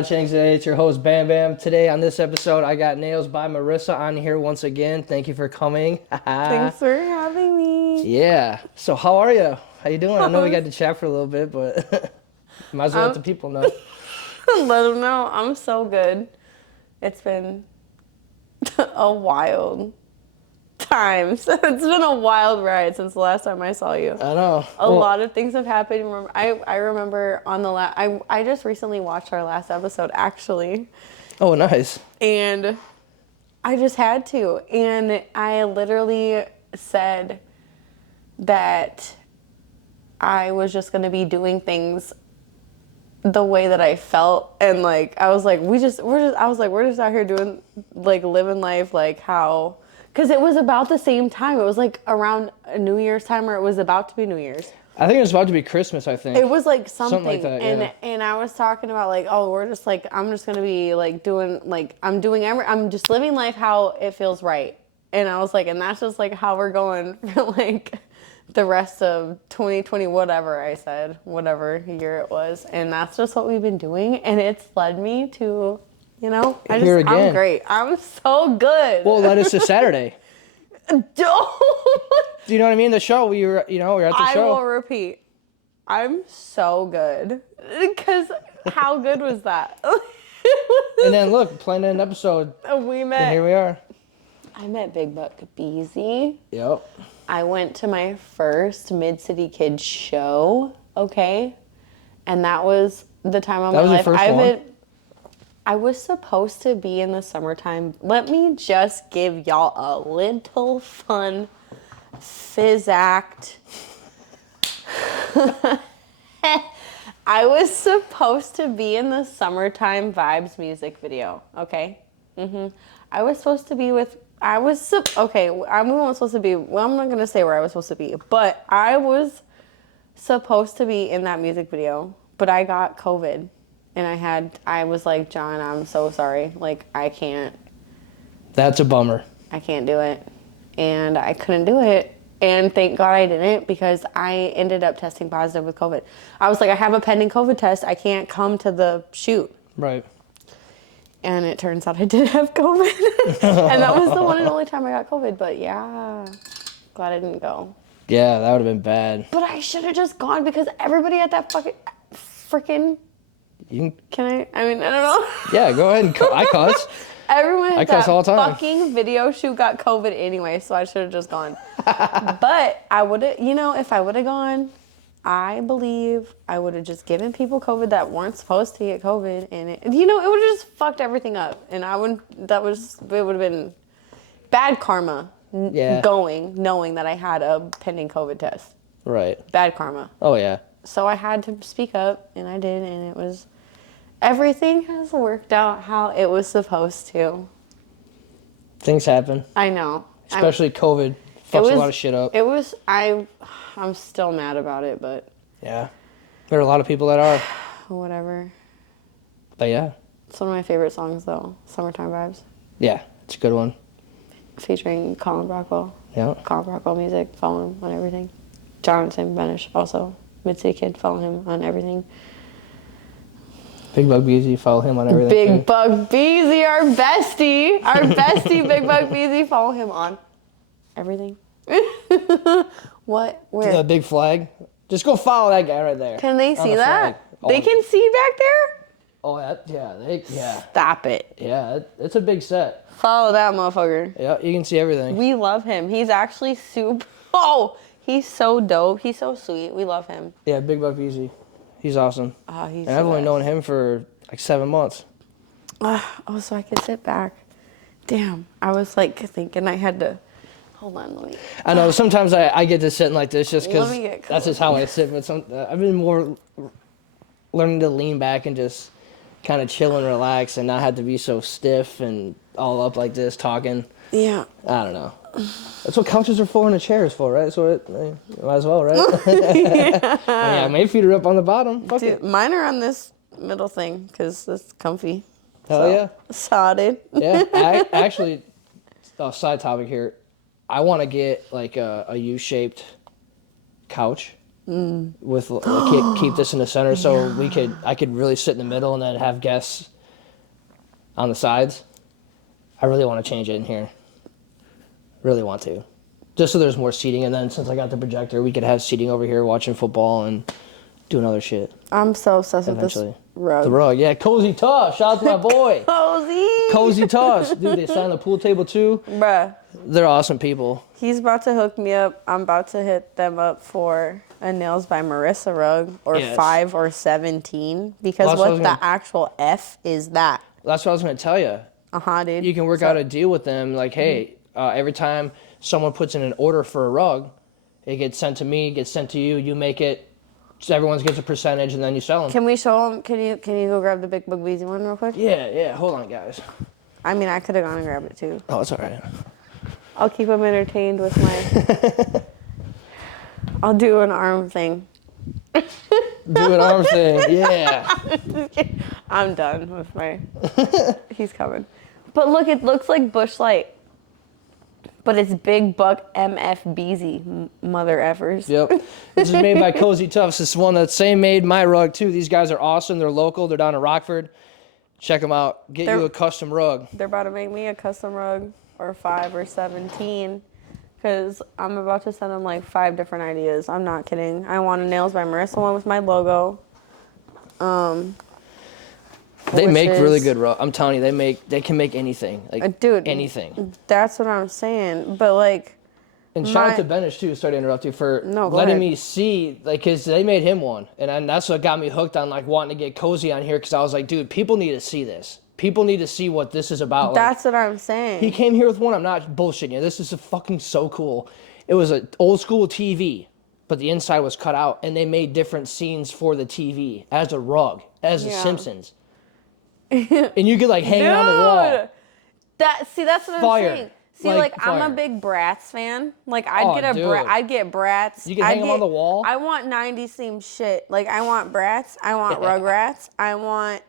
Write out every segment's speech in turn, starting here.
watching today. It's your host, Bam Bam. Today on this episode, I got Nails by Marissa on here once again. Thank you for coming. Thanks for having me. Yeah. So how are you? How you doing? I know we got to chat for a little bit, but might as well let the people know. Let them know. I'm so good. It's been a wild time. It's been a wild ride since the last time I saw you. I know. A lot of things have happened. I remember on the I just recently watched our last episode, actually. Oh, nice. And I just had to. And I literally said that I was just going to be doing things the way that I felt, and like I was like we're just out here doing, like, living life like how, because it was about the same time. It was like around New Year's time, or it was about to be New Year's. I think it was about to be Christmas, I think. It was like something like that, yeah. And I was talking about like, oh, we're just like, I'm just gonna be like doing, like, I'm just living life how it feels right. And I was like, and that's just like how we're going for like the rest of 2020, whatever I said, whatever year it was. And that's just what we've been doing. And it's led me to, you know, I'm great. I'm so good. Well, led us to Saturday. Don't. Do you know what I mean? The show, we were at the show. I will repeat. I'm so good. Because how good was that? And then look, planned an episode. We met. And here we are. I met Big Buck Beezy. Yep. I went to my first Mid-City Kids show, okay? And that was the time of my life. That was your first one? I was supposed to be in the summertime. Let me just give y'all a little fun fizz act. I was supposed to be in the Summertime Vibes music video, okay? I was supposed to be with... I'm not supposed to be... Well, I'm not going to say where I was supposed to be, but I was supposed to be in that music video, but I got COVID, and I was like, John, I'm so sorry. Like, I can't... That's a bummer. I can't do it. And I couldn't do it. And thank God I didn't, because I ended up testing positive with COVID. I was like, I have a pending COVID test. I can't come to the shoot. Right. And it turns out I did have COVID. And that was the one and only time I got COVID. But yeah, glad I didn't go. Yeah, that would have been bad. But I should have just gone, because everybody at that freaking... Can I? I mean, I don't know. Yeah, go ahead. I cuss. Everyone at that all the time. fucking video shoot got COVID anyway, so I should have just gone. But I would have, if I would have gone, I believe I would have just given people COVID that weren't supposed to get COVID, and it would have just fucked everything up. And it would have been bad karma. Yeah. Knowing that I had a pending COVID test. Right. Bad karma. Oh, yeah. So I had to speak up, and I did, and everything has worked out how it was supposed to. Things happen. I know. Especially COVID fucks a lot of shit up. I'm still mad about it, but... Yeah. There are a lot of people that are. Whatever. But yeah. It's one of my favorite songs, though. Summertime Vibes. Yeah, it's a good one. Featuring Colin Brockwell. Yeah. Colin Brockwell music. Follow him on everything. Jonathan Benish, also. Mid-City Kid. Follow him on everything. Big Bug Beezy, follow him on everything. Big Bug Beezy, our bestie. Our bestie, Big Bug Beezy. Follow him on everything. What? Where? The big flag. Just go follow that guy right there. Can they see that? They can see back there? Oh, yeah. Stop it. Yeah, it's a big set. Follow that motherfucker. Yeah, you can see everything. We love him. He's actually super... Oh, he's so dope. He's so sweet. We love him. Yeah, Big Bug Beezy. He's awesome. He's and I've only known him for like 7 months. So I could sit back. Damn. I was like thinking I had to... Hold on, let me... I know, sometimes I get to sitting like this just because Let me get that's just how I sit. But I've been more learning to lean back and just kind of chill and relax and not have to be so stiff and all up like this talking. Yeah. I don't know. That's what couches are for and a chair is for, right? So might as well, right? Yeah, my feet are up on the bottom. Fuck it. Mine are on this middle thing because it's comfy. Hell yeah. Solid. Yeah. Actually, side topic here. I want to get like a U-shaped couch with keep this in the center so I could really sit in the middle and then have guests on the sides. I really want to change it in here. Really want to. Just so there's more seating, and then since I got the projector, we could have seating over here watching football and doing other shit. I'm so obsessed Eventually. with this rug. The rug, yeah. Cozy Toss. Shout out to my boy. Cozy Toss. Dude, they signed the pool table too. Bruh. They're awesome people. He's about to hook me up. I'm about to hit them up for a Nails by Marissa rug, or Yes. 5 or 17. Because Well, what the actual F is that? That's what I was going to tell you. Dude. You can work out a deal with them. Like, hey, every time someone puts in an order for a rug, it gets sent to me, gets sent to you. You make it. So everyone gets a percentage, and then you sell them. Can we show them? Can you go grab the Big Bug Beezy one real quick? Yeah. Hold on, guys. I mean, I could have gone and grabbed it too. Oh, it's all right. I'll keep them entertained with my... I'll do an arm thing. Do an arm thing. Yeah. I'm done with my... He's coming. But look, it looks like Bush Light. But it's Big Buck MF Beezy, mother effers. Yep. This is made by Cozy Tufts. This is one that same made my rug too. These guys are awesome. They're local. They're down in Rockford. Check them out. Get you a custom rug. They're about to make me a custom rug, or 5 or 17, because I'm about to send them like 5 different ideas. I'm not kidding. I want a Nails by Marissa one with my logo. They make really good rug. I'm telling you, they can make anything. Like, dude, anything. That's what I'm saying. But like, and shout out to Benish too. Sorry to interrupt you for letting me see, like, cause they made him one, and that's what got me hooked on like wanting to get Cozy on here, cause I was like, dude, people need to see this. People need to see what this is about. That's what I'm saying. He came here with one. I'm not bullshitting you. This is fucking so cool. It was an old school TV, but the inside was cut out, and they made different scenes for the TV as a rug, as the Simpsons. And you could like hang it on the wall. That's what I'm saying. See, like I'm a big Bratz fan. Like I'd get Bratz. You can hang them on the wall. I want 90s themed shit. Like I want Bratz. I want Rugrats. I want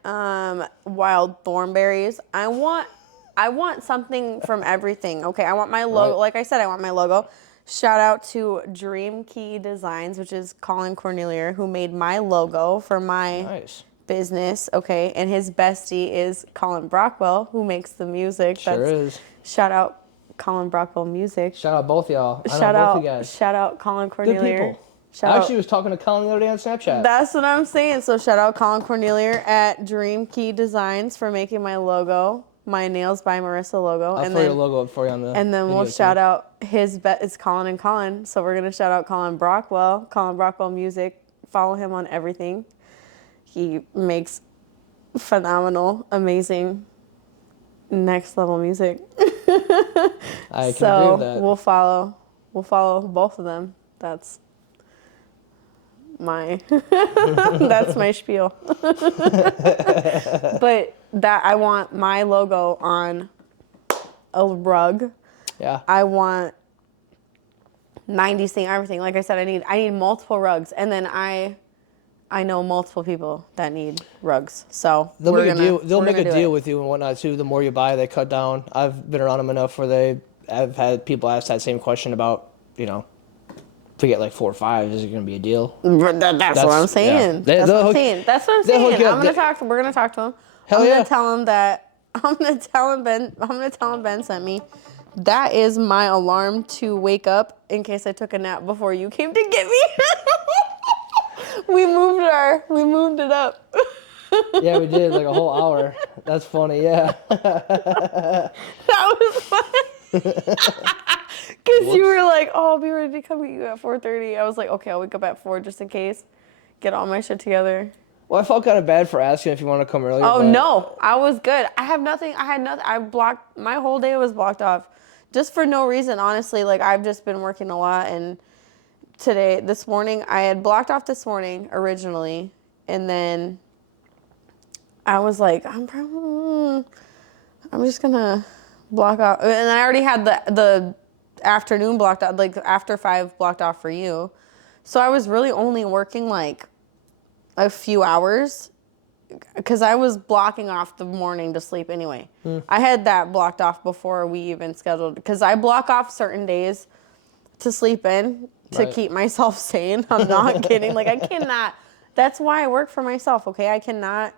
Wild Thornberries. I want something from everything. Okay, I want my logo. Right. Like I said, I want my logo. Shout out to Dream Key Designs, which is Colin Cornelier, who made my logo for my business. Okay, and his bestie is Colin Brockwell, who makes the music. Sure is. Shout out Colin Brockwell Music. Shout out both y'all. Shout out both you guys. Shout out Colin Cornelier. Good people. I actually was talking to Colin the other day on Snapchat. That's what I'm saying. So shout out Colin Cornelier at Dream Key Designs for making my logo, my Nails by Marissa logo. I'll throw your logo up for you on the. And then we'll shout out it's Colin and Colin. So we're gonna shout out Colin Brockwell Music. Follow him on everything. He makes phenomenal, amazing, next level music. I can agree with that. We'll follow both of them. That's my that's my spiel. But that I want my logo on a rug. Yeah. I want 90s thing, everything. Like I said, I need multiple rugs, and then I know multiple people that need rugs. So they'll make a deal with you and whatnot too. The more you buy, they cut down. I've been around them enough where I've had people ask that same question about, if we get like 4 or 5, is it going to be a deal? That's what I'm saying. Yeah. That's what I'm saying. We're gonna talk to him. I'm gonna tell him that. I'm gonna tell him Ben sent me. That is my alarm to wake up in case I took a nap before you came to get me. We moved it up. Yeah, we did like a whole hour. That's funny, yeah. That was fun. Because you were like, oh, I'll be ready to come get you at 4:30. I was like, okay, I'll wake up at 4 just in case. Get all my shit together. Well, I felt kind of bad for asking if you want to come earlier. Oh, no. I was good. I had nothing. My whole day was blocked off. Just for no reason, honestly. Like, I've just been working a lot, and this morning, I had blocked off this morning originally, and then I was like, I'm just gonna block off, and I already had the afternoon blocked out, like after 5 blocked off for you, so I was really only working like a few hours, because I was blocking off the morning to sleep anyway. I had that blocked off before we even scheduled, because I block off certain days to sleep in to keep myself sane. I'm not kidding. Like, I cannot. That's why I work for myself, okay? I cannot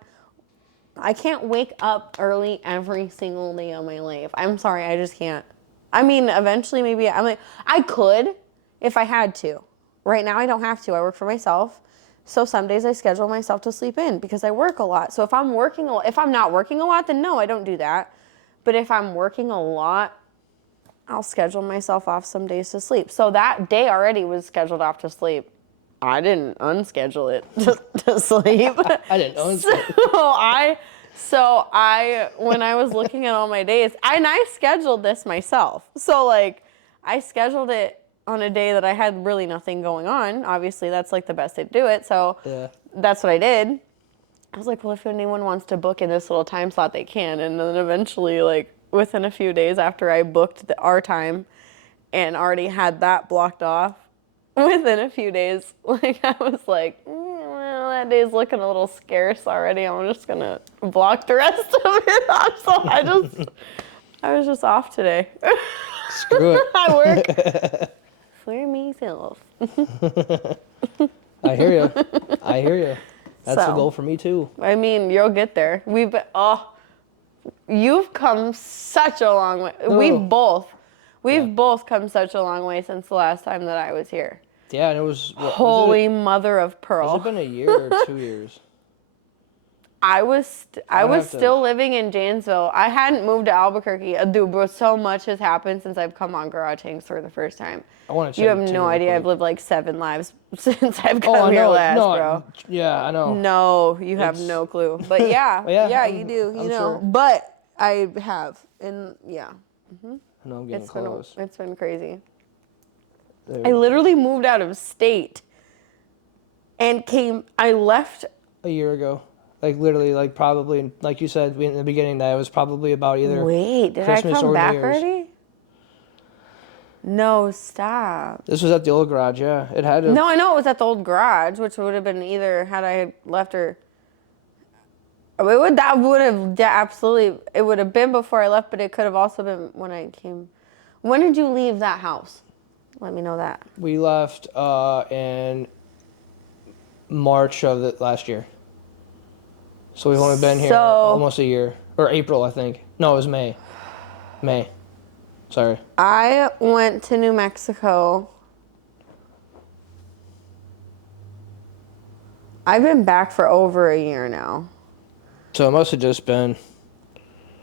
I can't wake up early every single day of my life. I'm sorry, I just can't. I mean, eventually maybe I'm like, I could if I had to. Right now I don't have to. I work for myself. So some days I schedule myself to sleep in because I work a lot. So if I'm not working a lot, then no, I don't do that. But if I'm working a lot, I'll schedule myself off some days to sleep. So that day already was scheduled off to sleep. I didn't unschedule it to sleep. I didn't unschedule it. So I, when I was looking at all my days, and I scheduled this myself. So like, I scheduled it on a day that I had really nothing going on. Obviously, that's like the best day to do it. So that's what I did. I was like, well, if anyone wants to book in this little time slot, they can. And then eventually, like, within a few days after I booked our time and already had that blocked off, within a few days, like, I was like, well, that day's looking a little scarce already. I'm just going to block the rest of it off. So I was just off today. Screw it. I work for myself. I hear you. That's the goal for me too. I mean, you'll get there. You've come such a long way. No. We've both come such a long way since the last time that I was here. Yeah, and it was... Holy mother of pearl. Has it been a year or 2 years? I was still living in Janesville. I hadn't moved to Albuquerque. Dude, bro, so much has happened since I've come on Garage Hanks for the first time. I want to check. You have no idea. I've lived like 7 lives since I've come here last, bro. Yeah, I know. No, you have no clue. But yeah, you do. You know. Sure. But I have, and yeah. I know I'm getting close. It's been crazy. I literally moved out of state and I left a year ago. Like literally, like probably, like you said in the beginning, that it was probably about either Wait, did Christmas I come or back New Year's. already? No, stop. This was at the old garage, yeah. It had to... No, I know it was at the old garage, which would have been either had I had left or... It would have been before I left, but it could have also been when I came. When did you leave that house? Let me know that. We left in March of the last year. So we've only been here almost a year. Or April, I think. No, it was May. May. Sorry. I went to New Mexico. I've been back for over a year now. So it must have just been...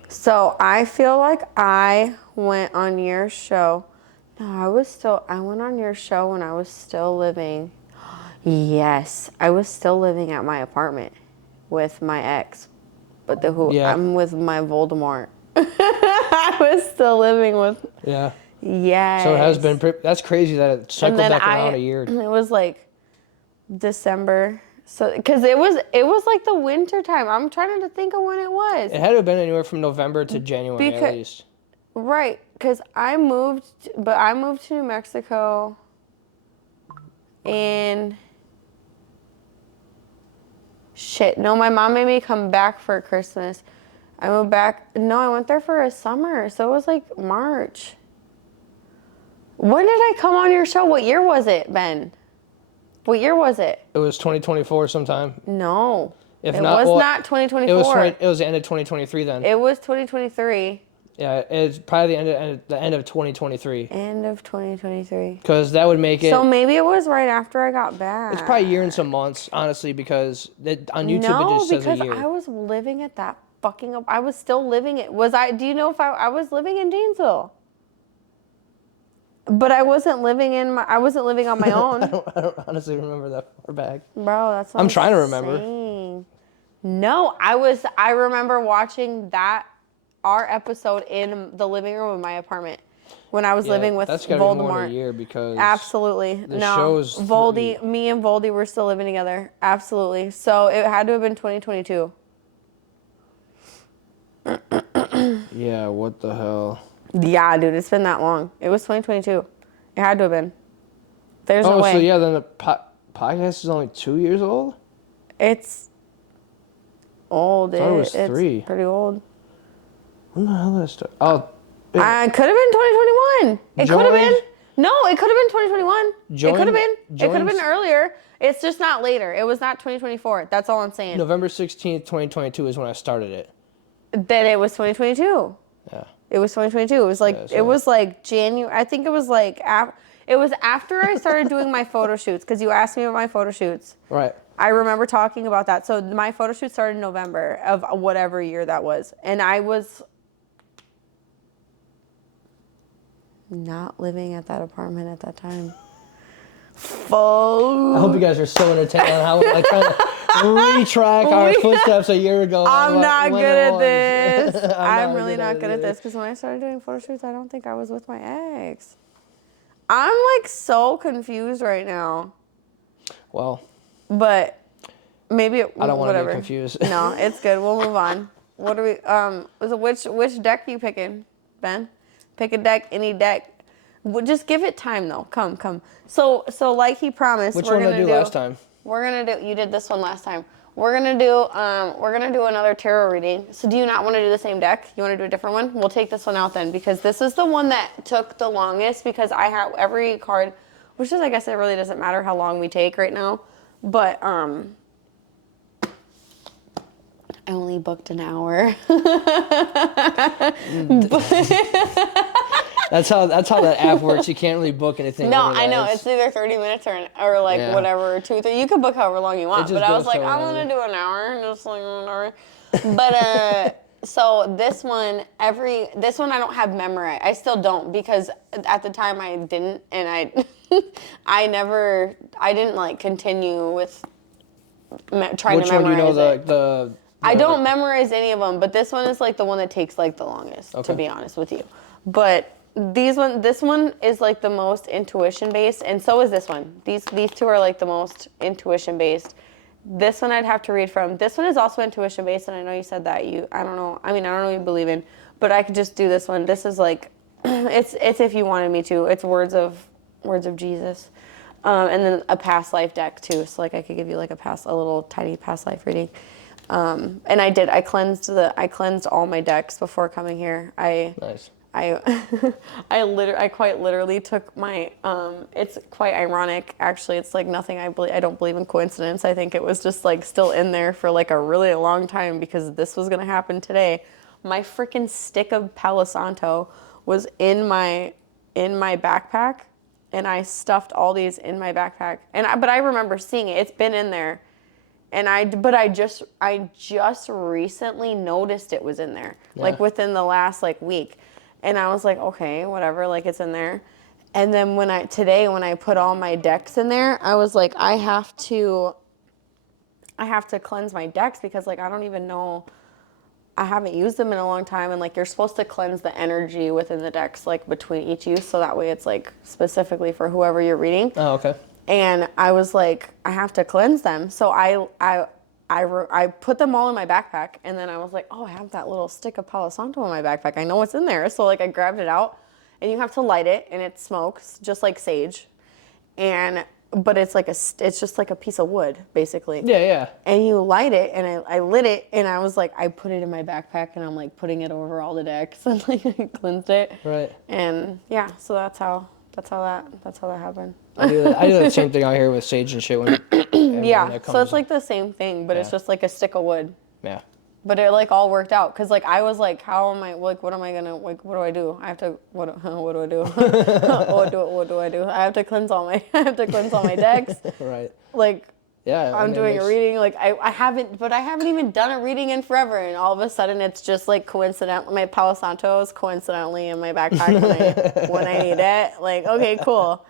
So I feel like I went on your show. No, I went on your show when I was still living. Yes, I was still living at my apartment with my ex. But I'm with my Voldemort. I was still living with... Yeah. Yes. So it has been... That's crazy that it cycled back around a year. It was like December... So, because it was like the winter time. I'm trying to think of when it was. It had to have been anywhere from November to January at least. Right, because I moved to New Mexico in... Shit, no, my mom made me come back for Christmas. I moved back. No, I went there for a summer, so it was like March. When did I come on your show? What year was it, Ben? What year was it? It was 2024 sometime. No. It was not 2024. It was the end of 2023 then. It was 2023. Yeah, it's probably the end of 2023. End of 2023. Because that would make it... So maybe it was right after I got back. It's probably a year and some months, honestly, because on YouTube it just says a year. No, because I was living at that fucking... I was still living it. Do you know if I was living in Janesville? But I wasn't living on my own. I don't honestly remember that far back. Bro, that's what I'm trying to remember. saying. No, I remember watching our episode in the living room of my apartment when I was living with that's gotta be Voldemort. more than a year because absolutely the show's me and Voldy were still living together. Absolutely. So it had to have been 2022. Yeah, what the hell? Yeah, dude, it's been that long. It was 2022. It had to have been. There's no way. Oh, so yeah, then the podcast is only 2 years old? It's old. I thought it was 3. It's pretty old. When the hell did I start? Oh. It could have been 2021. It could have been. No, it could have been 2021. It could have been. It could have been joins- earlier. It's just not later. It was not 2024. That's all I'm saying. November 16th, 2022 is when I started it. Then it was 2022. Yeah. It was 2022. It was like Yeah, so- it was like January. I think it was like it was after I started doing my photo shoots because you asked me about my photo shoots. Right. I remember talking about that. So my photo shoot started in November of whatever year that was, and I was not living at that apartment at that time. I hope you guys are so entertained on how I try to retrack our footsteps a year ago. I'm not good at this. this. I'm really not good at this because when I started doing photo shoots, I don't think I was with my ex. I'm like so confused right now. Well, but maybe I don't want to whatever. get confused. No, it's good. We'll move on. What are we? Which deck are you picking, Ben? Pick a deck, any deck. Just give it time though. Come. So like he promised, which we're one gonna did I do last time? We're gonna do. You did this one last time. We're gonna do another tarot reading. So do you not want to do the same deck? You want to do a different one? We'll take this one out then because this is the one that took the longest because I have every card, which is I guess it really doesn't matter how long we take right now, but I only booked an hour. That's how that app works. You can't really book anything. No, I know. It's either 30 minutes or like whatever, 2, 3. You can book however long you want. But I was like, I'm going to do an hour. Just like an hour. But, so this one I don't have memorized. I still don't because at the time I didn't. And I didn't like continue with trying to memorize it. Which one do you know the I don't memorize any of them, but this one is like the one that takes like the longest, to be honest with you. But this one is like the most intuition based, and so is this one. These two are like the most intuition based. This one I'd have to read from. This one is also intuition based, and I know you said that I don't know what you believe in, but I could just do this one. This is like, it's if you wanted me to. It's words of Jesus, and then a past life deck too. So like I could give you like a little tiny past life reading. And I did. I cleansed all my decks before coming here. Nice. I quite literally took my, it's quite ironic, actually. It's like nothing I don't believe in coincidence. I think it was just like still in there for like a really long time because this was going to happen today. My freaking stick of Palo Santo was in my backpack, and I stuffed all these in my backpack. But I remember seeing it. It's been in there. I just recently noticed it was in there, like within the last like week. And I was like, okay, whatever, like it's in there. And then when I put all my decks in there, I was like, I have to cleanse my decks because like I don't even know, I haven't used them in a long time. And like you're supposed to cleanse the energy within the decks like between each use, so that way it's like specifically for whoever you're reading. Oh, okay. And I was like, I have to cleanse them. So I put them all in my backpack, and then I was like, oh, I have that little stick of Palo Santo in my backpack. I know what's in there. So like I grabbed it out, and you have to light it, and it smokes just like sage, but it's just like a piece of wood basically. Yeah. And you light it, and I lit it, and I was like, I put it in my backpack, and I'm like putting it over all the decks, and like I cleansed it. Right. And yeah, so that's how that happened. I do that same thing out here with sage and shit. Yeah, so it's like the same thing, but it's just like a stick of wood. Yeah. But it like all worked out because like I was like, how am I like? What am I gonna like? What do I do? I have to what do I do? What do I do? I have to cleanse all my decks. Right. Like. Yeah. I'm doing a reading. Like I haven't even done a reading in forever, and all of a sudden it's just like coincidental. My Palo Santo is coincidentally in my backpack when I need it. Like okay, cool.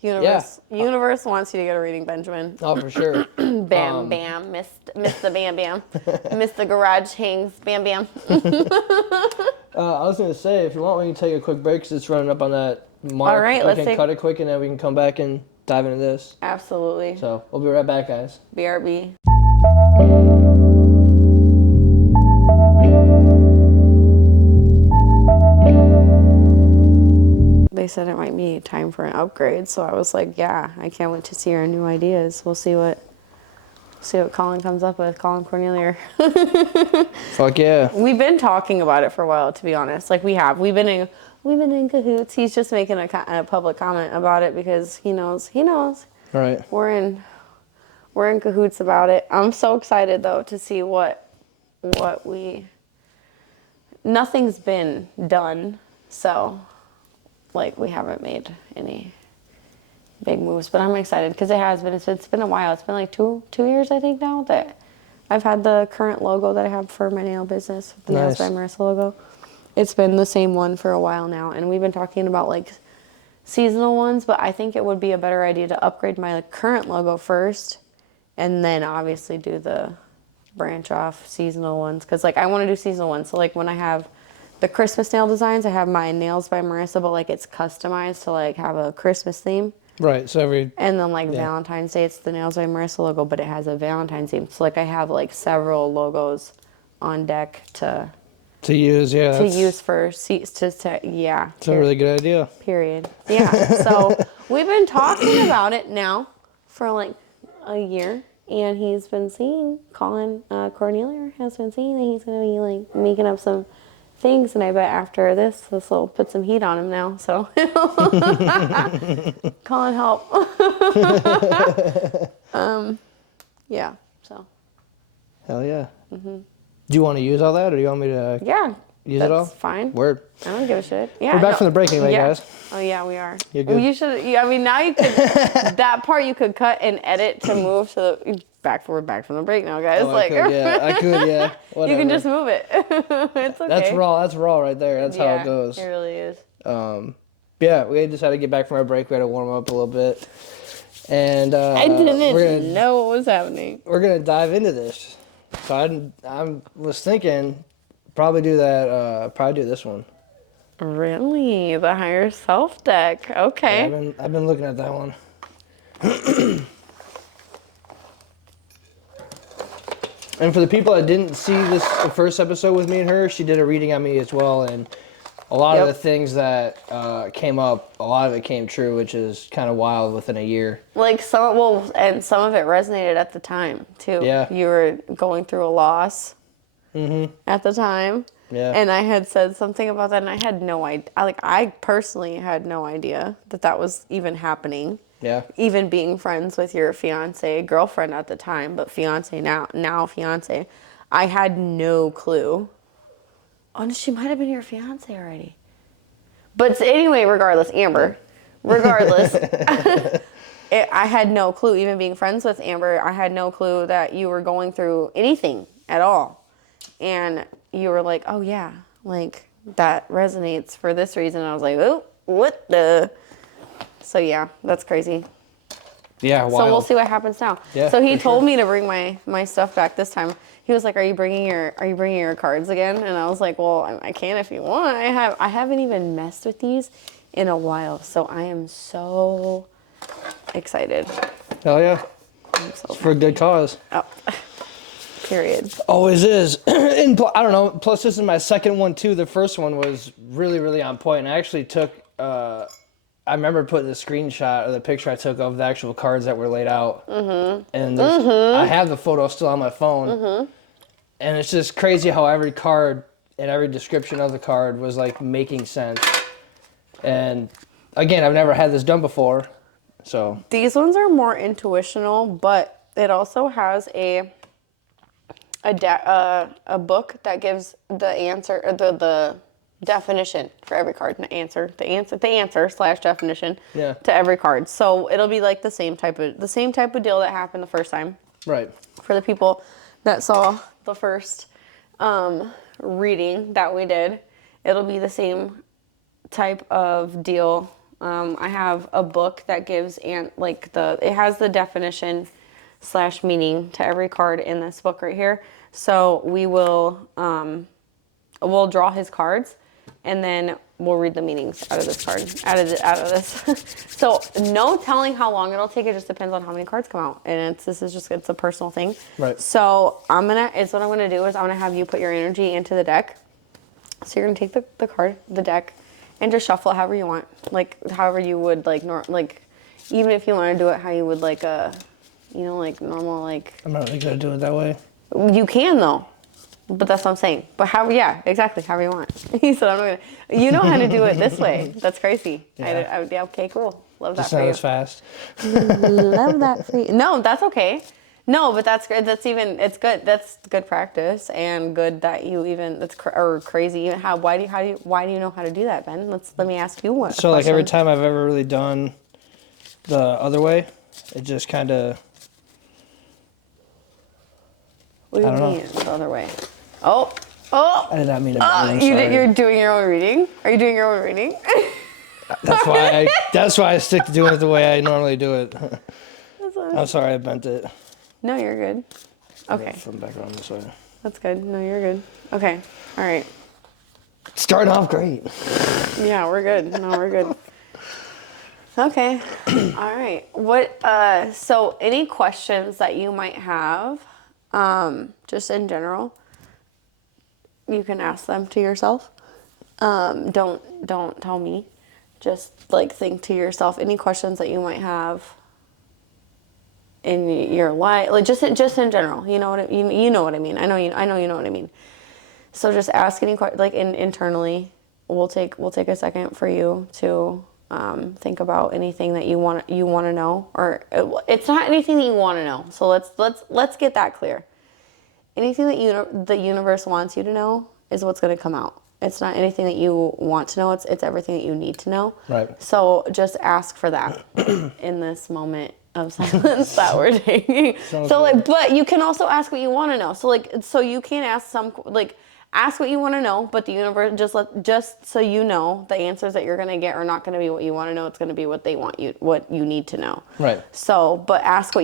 Universe wants you to get a reading, Benjamin. Oh, for sure. Bam, bam, missed the bam, bam, missed the garage hangs, bam, bam. I was gonna say, if you want, we can take a quick break because it's running up on that mark. All right, let's cut it quick, and then we can come back and dive into this. Absolutely. So we'll be right back, guys. BRB. They said it might be time for an upgrade, so I was like, yeah, I can't wait to see our new ideas. We'll see what Colin comes up with, Colin Cornelia. Fuck yeah. We've been talking about it for a while, to be honest. Like we've been we've been in cahoots. He's just making a public comment about it because he knows. Right. We're in cahoots about it. I'm so excited though to see what nothing's been done, so like we haven't made any big moves, but I'm excited because it's been a while. It's been like two years I think now that I've had the current logo that I have for my nail business, the Nails by Marissa logo. It's been the same one for a while now, and we've been talking about like seasonal ones, but I think it would be a better idea to upgrade my current logo first and then obviously do the branch off seasonal ones, because like I want to do seasonal ones. So like when I have the Christmas nail designs, I have my Nails by Marissa, but like it's customized to like have a Christmas theme. Right. So and then like Valentine's Day, it's the Nails by Marissa logo, but it has a Valentine's theme. So like I have like several logos on deck to use, yeah. To use for yeah. It's a really good idea. Period. Yeah. So we've been talking about it now for like a year, and he's been Colin Cornelia has been saying that he's gonna be like making up some things, and I bet after this will put some heat on him now. So Colin, help. Yeah. So. Hell yeah. Do you want to use all that, or do you want me to? Yeah. Use it all? That's fine. Word. I don't give a shit. Yeah. We're back from the break anyway, guys. Oh yeah, we are. You're good. You should. I mean, now you could. That part you could cut and edit to move to the We're back from the break now, guys. Oh, I could, yeah. Whatever. You can just move it. It's okay. That's raw. That's raw right there. That's how it goes. It really is. Yeah, we decided to get back from our break. We had to warm up a little bit, and I didn't know what was happening. We're gonna dive into this. So I was thinking, probably do this one. Really, the higher self deck. Okay. Yeah, I've been looking at that one. And for the people that didn't see the first episode with me and her, she did a reading on me as well, and a lot of the things that came up, a lot of it came true, which is kind of wild within a year. Like and some of it resonated at the time too. Yeah. You were going through a loss at the time. Yeah. And I had said something about that, and I had no idea. I personally had no idea that was even happening. Yeah. Even being friends with your girlfriend at the time, but fiance now fiance. I had no clue. Oh, she might have been your fiance already. But anyway, regardless, Amber, I had no clue, even being friends with Amber, I had no clue that you were going through anything at all. And you were like, oh yeah, like that resonates for this reason. And I was like, oh, what the? So yeah, that's crazy. Yeah, wild. So we'll see what happens now. Yeah, so he told me to bring my stuff back this time. He was like, "Are you bringing your cards again?" And I was like, "Well, I can if you want. I haven't even messed with these in a while, so I am so excited." Hell yeah! I'm so it's for a good cause. Oh. Period. Always is. And I don't know. Plus, this is my second one too. The first one was really, really on point. And I actually took. I remember putting the screenshot or the picture I took of the actual cards that were laid out. Mm-hmm. And I have the photo still on my phone. Mm-hmm. And it's just crazy how every card and every description of the card was like making sense. And again, I've never had this done before, so. These ones are more intuitional, but it also has a book that gives the answer, or the definition for every card, the answer / definition to every card. So it'll be like the same type of deal that happened the first time. Right. For the people that saw the first reading that we did, it'll be the same type of deal. I have a book that gives it has the definition / meaning to every card in this book right here. So we will we'll draw his cards, and then we'll read the meanings out of this card, out of this. So no telling how long it'll take. It just depends on how many cards come out, and it's a personal thing. Right. So what I'm gonna do is I'm gonna have you put your energy into the deck. So you're gonna take the deck, and just shuffle it however you want, like however you would even if you want to do it how you would normal. I'm not really gonna do it that way. You can though. But that's what I'm saying. But yeah, exactly, however you want. He said, I'm not gonna. You know how to do it this way. That's crazy. Yeah. Yeah, okay, cool. Love that Just for not you. as fast. Love that for you. No, that's okay. No, but that's good. It's good. That's good practice and good that you even, or crazy. Even why do you know how to do that, Ben? Let me ask you one. So like every time I've ever really done the other way, it just kind of. What do you mean the other way? Oh. I did not mean to. You're doing your own reading? Are you doing your own reading? That's why I stick to doing it the way I normally do it. I'm sorry, I bent it. No, you're good. Okay. Flip back around this way. That's good. No, you're good. Okay. All right. Starting off great. Yeah, we're good. No, we're good. Okay. All right. So any questions that you might have, just in general, you can ask them to yourself. Don't tell me. Just like think to yourself any questions that you might have in your life, like just in general. You know what you know what I mean. I know you know what I mean. So just ask any like internally. We'll take a second for you to think about anything that you want to know, or it's not anything that you want to know. So let's get that clear. Anything that the universe wants you to know is what's going to come out. It's not anything that you want to know. It's everything that you need to know. Right. So just ask for that in this moment of silence that we're taking. But you can also ask what you want to know. So you can ask ask what you want to know, but the universe just so you know the answers that you're going to get are not going to be what you want to know. It's going to be what you need to know. Right. So, but ask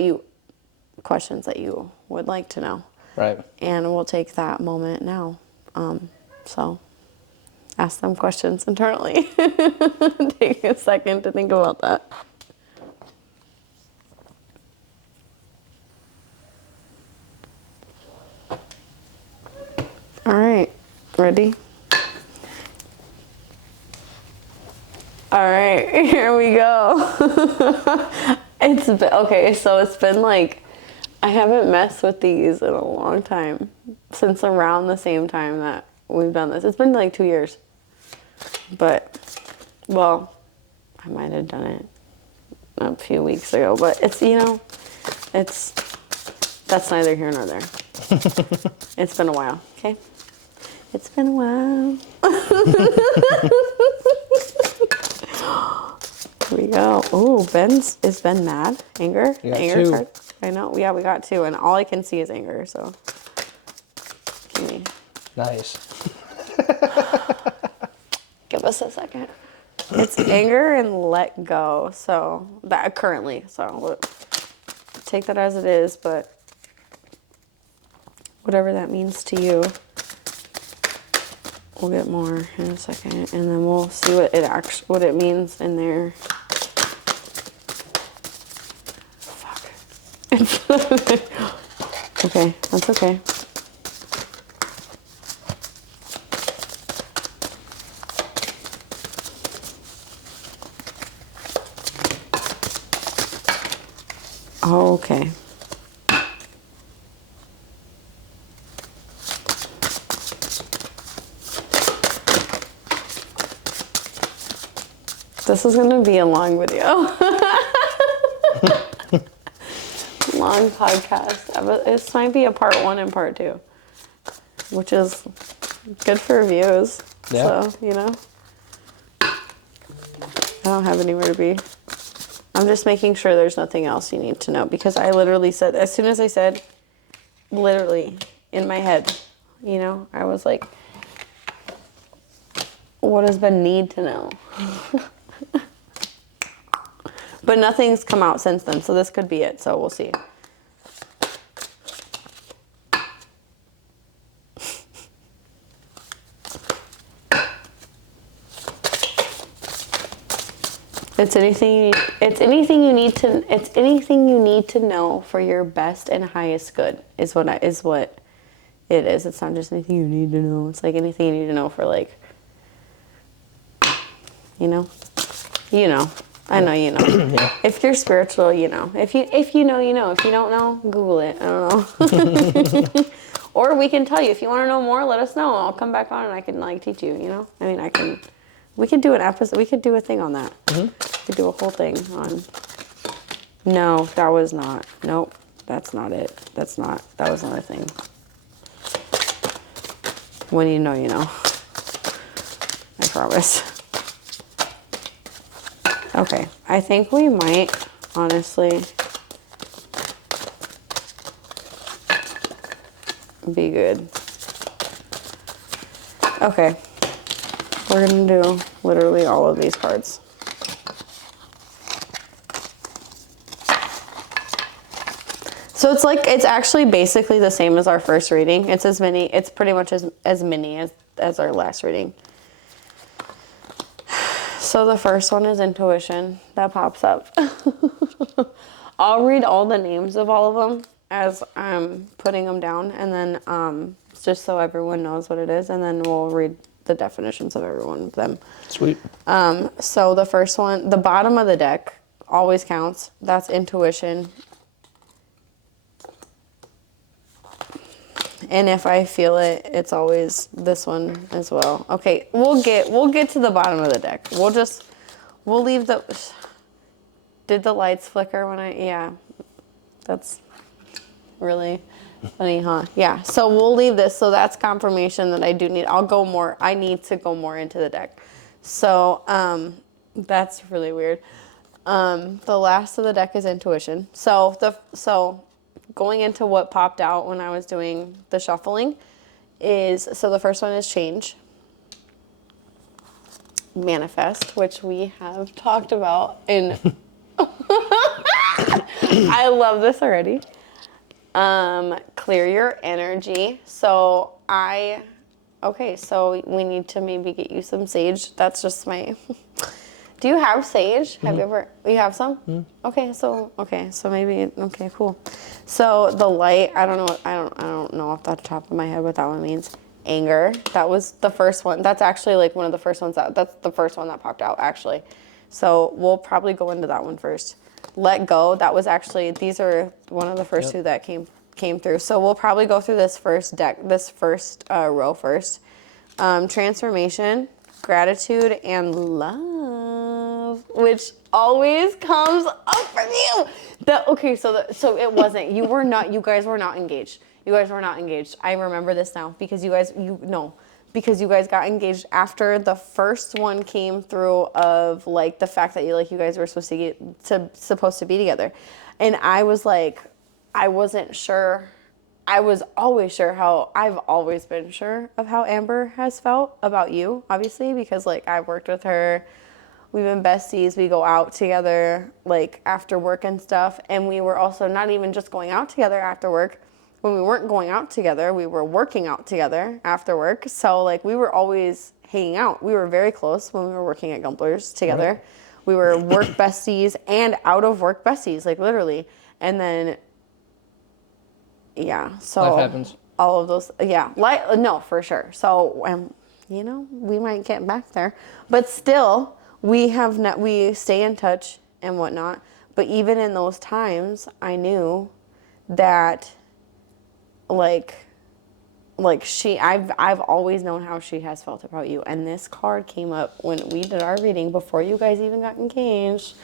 questions that you would like to know. Right. And we'll take that moment now. So ask them questions internally. Take a second to think about that. All right, ready? All right, here we go. So it's been like, I haven't messed with these in a long time, since around the same time that we've done this. It's been like 2 years. But, well, I might have done it a few weeks ago, but it's that's neither here nor there. It's been a while, okay? It's been a while. Here we go. Oh, is Ben mad? Anger? You got anger two. card? I know. Yeah, we got 2, and all I can see is anger, so. Give me. Nice. Give us a second. It's anger and let go. So that currently. So we'll take that as it is, but whatever that means to you, we'll get more in a second, and then we'll see what it means in there. Fuck. Okay, that's okay. Okay. This is going to be a long video. Long podcast. This might be a part 1 and part 2, which is good for views. Yeah. So, I don't have anywhere to be. I'm just making sure there's nothing else you need to know, because I literally said, as soon as I said, literally in my head, I was like, what does Ben need to know? But nothing's come out since then, so this could be it, so we'll see. It's anything you need to know for your best and highest good is what it is. It's not just anything you need to know. It's like anything you need to know for I know you know. Yeah. If you're spiritual, you know. If you know, you know. If you don't know, Google it. I don't know. Or we can tell you if you want to know more. Let us know. I'll come back on and I can like teach you. You know, I mean, I can. We could do an episode. We could do a thing on that. We could do a whole thing on. No, that was not. Nope, that's not it. That's not. That was another thing. When you know, you know. I promise. Okay, I think we might, honestly, be good. Okay, we're gonna do literally all of these cards. So it's like, it's actually basically the same as our first reading. It's as many, it's pretty much as many as our last reading. So the first one is intuition. That pops up. I'll read all the names of all of them as I'm putting them down, and then just so everyone knows what it is, and then we'll read the definitions of every one of them. Sweet. So the first one, the bottom of the deck always counts. That's intuition. And if I feel it, it's always this one as well. Okay, we'll get to the bottom of the deck. We'll leave the. Did the lights flicker when yeah, that's really funny, huh? Yeah, so we'll leave this. So that's confirmation that I do need. I need to go more into the deck. So that's really weird. The last of the deck is intuition. So going into what popped out when I was doing the shuffling is, so the first one is change. Manifest, which we have talked about in, I love this already. Clear your energy. So so we need to maybe get you some sage. That's just my, do you have sage? Have you have some? Okay, so maybe, okay, cool. So the light, I don't know off the top of my head what that one means. Anger, that was the first one. That's actually like one of the first ones that's the first one that popped out actually. So we'll probably go into that one first. Let go, that was actually, these are one of the first two that came through. So we'll probably go through this first row first. Transformation, gratitude, and love, which always comes up for you. So it wasn't. You guys were not engaged. You guys were not engaged. I remember this now because you guys got engaged after the first one came through of like the fact that you guys were supposed to be together, and I was like, I wasn't sure. I was always sure I've always been sure of how Amber has felt about you, obviously, because like I've worked with her. We've been besties. We go out together like after work and stuff. And we were also not even just going out together after work. When we weren't going out together, we were working out together after work. So like we were always hanging out. We were very close when we were working at Gumplers together. Right. We were work besties and out of work besties, like literally. And then yeah, so life happens. All of those, yeah, no, for sure. So, we might get back there, but still, we stay in touch and whatnot. But even in those times, I knew that, I've always known how she has felt about you. And this card came up when we did our reading before you guys even got engaged.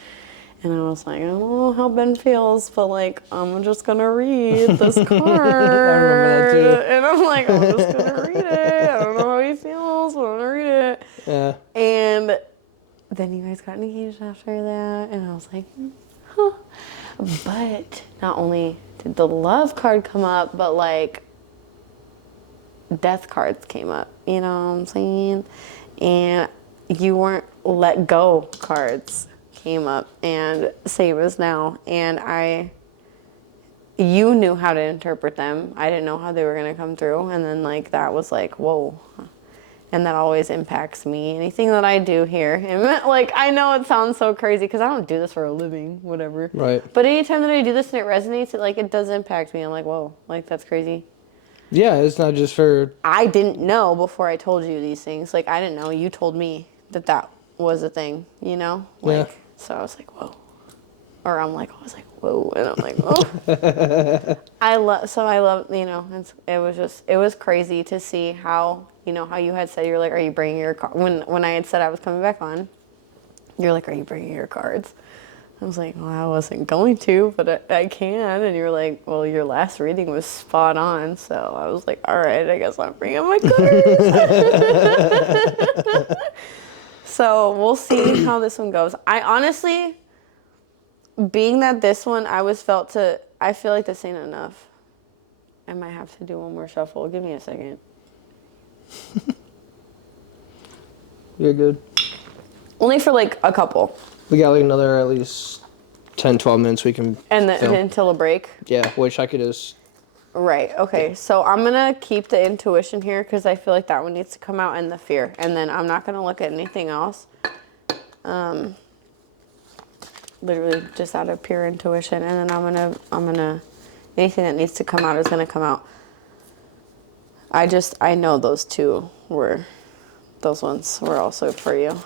And I was like, I don't know how Ben feels, but like, I'm just gonna read this card. I remember that too. And I'm like, I'm just gonna read it. I don't know how he feels, but I'm gonna read it. Yeah. And then you guys got engaged after that, and I was like, huh. But not only did the love card come up, but like, death cards came up. You know what I'm saying? And you weren't let go cards came up, and same as now, and you knew how to interpret them. I didn't know how they were going to come through, and then like that was like, whoa. And that always impacts me, anything that I do here. And like, I know it sounds so crazy because I don't do this for a living, whatever. Right. But anytime that I do this and it resonates, it does impact me. I'm like, whoa, like that's crazy. Yeah, it's not just for... I didn't know before I told you these things. Like, I didn't know. You told me that was a thing, you know? Like, yeah. So I was like, whoa. Or I was like, whoa, and I'm like, oh. I love, it was crazy to see how, how you had said, you're like, are you bringing your car? When I had said I was coming back on, you're like, are you bringing your cards? I was like, well, I wasn't going to, but I can. And you're like, well, your last reading was spot on. So I was like, all right, I guess I'm bringing my cards. So we'll see how this one goes. I honestly, being that this one, I feel like this ain't enough. I might have to do one more shuffle. Give me a second. You're good. Only for like a couple. We got like another at least 10, 12 minutes we can film. Until a break? Yeah, which I could just... Right, okay. So I'm going to keep the intuition here because I feel like that one needs to come out, and the fear. And then I'm not going to look at anything else. Literally just out of pure intuition. And then I'm going to, anything that needs to come out is going to come out. I know those ones were also for you.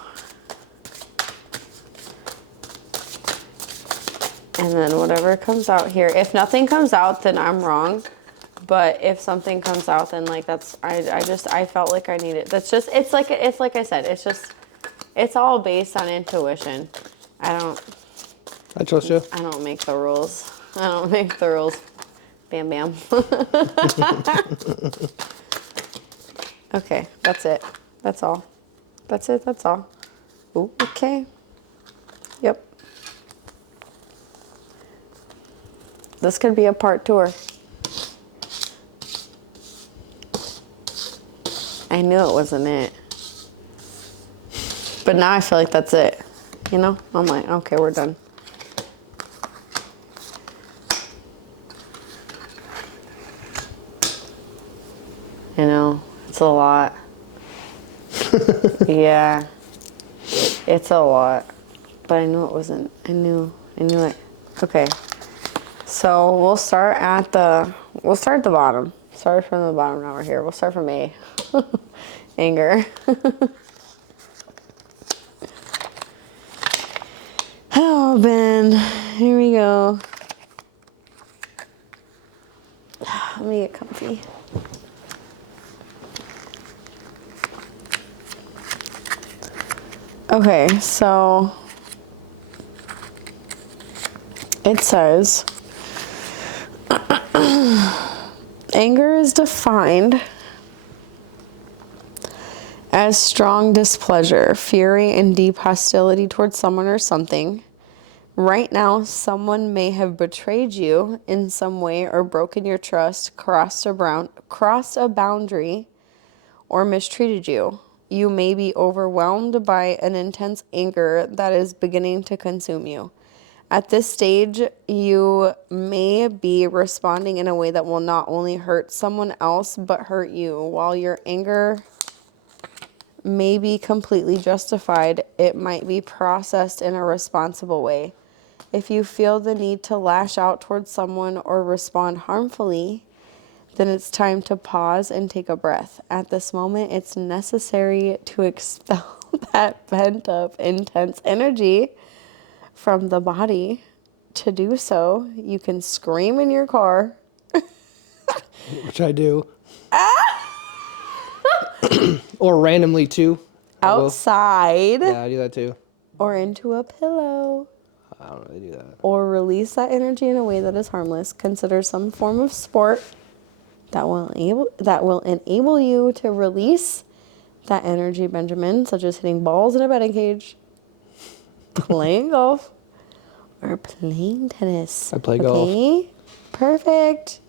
And then whatever comes out here, if nothing comes out, then I'm wrong. But if something comes out, then like I felt like I need it. That's just, it's like I said, it's all based on intuition. I trust you. I don't make the rules. Bam, bam. Okay, that's it. That's all. That's it, that's all. Ooh, okay. Yep. This could be a part tour. I knew it wasn't it. But now I feel like that's it. I'm like, okay, we're done. It's a lot. Yeah. It's a lot. But I knew it wasn't. I knew it. Okay. So we'll start at the bottom. Start from the bottom. Now we're here. We'll start from A. Anger. Oh, Ben. Here we go. Let me get comfy. Okay, so it says, anger is defined as strong displeasure, fury, and deep hostility towards someone or something. Right now, someone may have betrayed you in some way or broken your trust, crossed a boundary, or mistreated you. You may be overwhelmed by an intense anger that is beginning to consume you. At this stage, you may be responding in a way that will not only hurt someone else, but hurt you. While your anger may be completely justified, it might be processed in a responsible way. If you feel the need to lash out towards someone or respond harmfully, then it's time to pause and take a breath. At this moment, it's necessary to expel that pent-up, intense energy from the body. To do so, you can scream in your car. Which I do. Or randomly, too. Outside. Yeah, I do that, too. Or into a pillow. I don't really do that. Or release that energy in a way that is harmless. Consider some form of sport that will enable you to release that energy, Benjamin, such as hitting balls in a batting cage, playing golf, or playing tennis. I play golf. Okay? Perfect.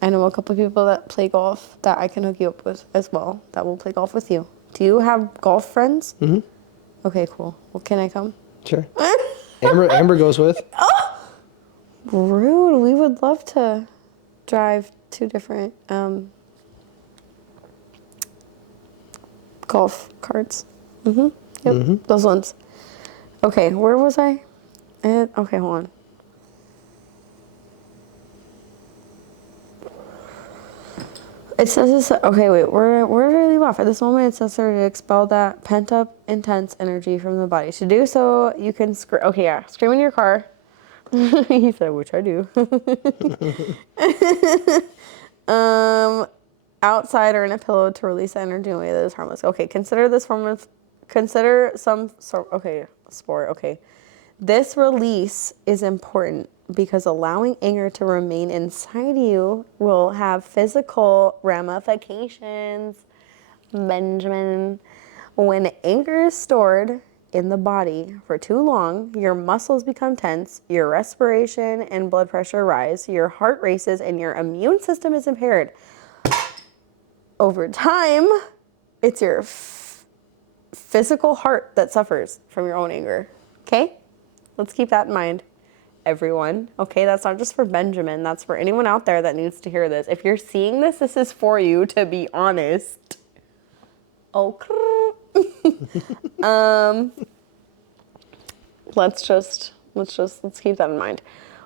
I know a couple of people that play golf that I can hook you up with as well that will play golf with you. Do you have golf friends? Mm-hmm. Okay, cool. Well, can I come? Sure. Amber goes with. Oh! Rude. We would love to drive 2 different golf carts. Mm-hmm. Yep. Mm-hmm. Those ones. Okay, where was I? Okay, hold on. It says this. Okay, wait. Where did I leave off? At this moment, it's necessary to expel that pent-up, intense energy from the body. To do so, you can scream. Okay, yeah, scream in your car. He said, which I do. Outside or in a pillow to release the energy in a way that is harmless. Okay, sport. Okay, this release is important because allowing anger to remain inside you will have physical ramifications. Benjamin, when anger is stored in the body for too long, your muscles become tense, your respiration and blood pressure rise, your heart races, and your immune system is impaired. Over time, it's your physical heart that suffers from your own anger. Okay? Let's keep that in mind, everyone. Okay, that's not just for Benjamin. That's for anyone out there that needs to hear this. If you're seeing this, this is for you, to be honest. Okay. Let's keep that in mind.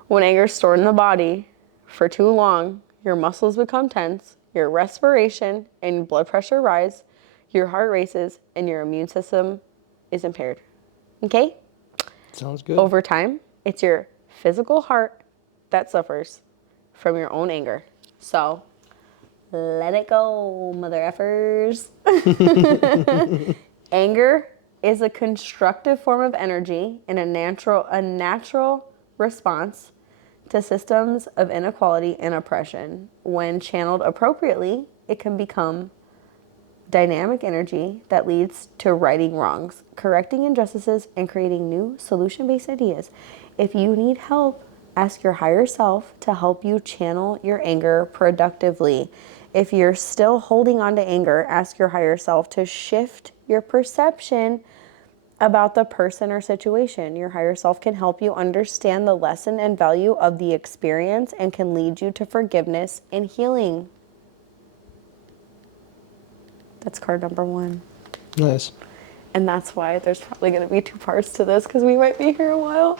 When anger is stored in the body for too long, your muscles become tense, your respiration and blood pressure rise, your heart races, and your immune system is impaired. Okay? Sounds good. Over time, it's your physical heart that suffers from your own anger. So, let it go, mother effers. Anger is a constructive form of energy and a natural response to systems of inequality and oppression. When channeled appropriately, it can become dynamic energy that leads to righting wrongs, correcting injustices, and creating new solution-based ideas. If you need help, ask your higher self to help you channel your anger productively. If you're still holding on to anger, ask your higher self to shift your perception about the person or situation. Your higher self can help you understand the lesson and value of the experience and can lead you to forgiveness and healing. That's card number 1. Nice. And that's why there's probably going to be 2 parts to this because we might be here a while.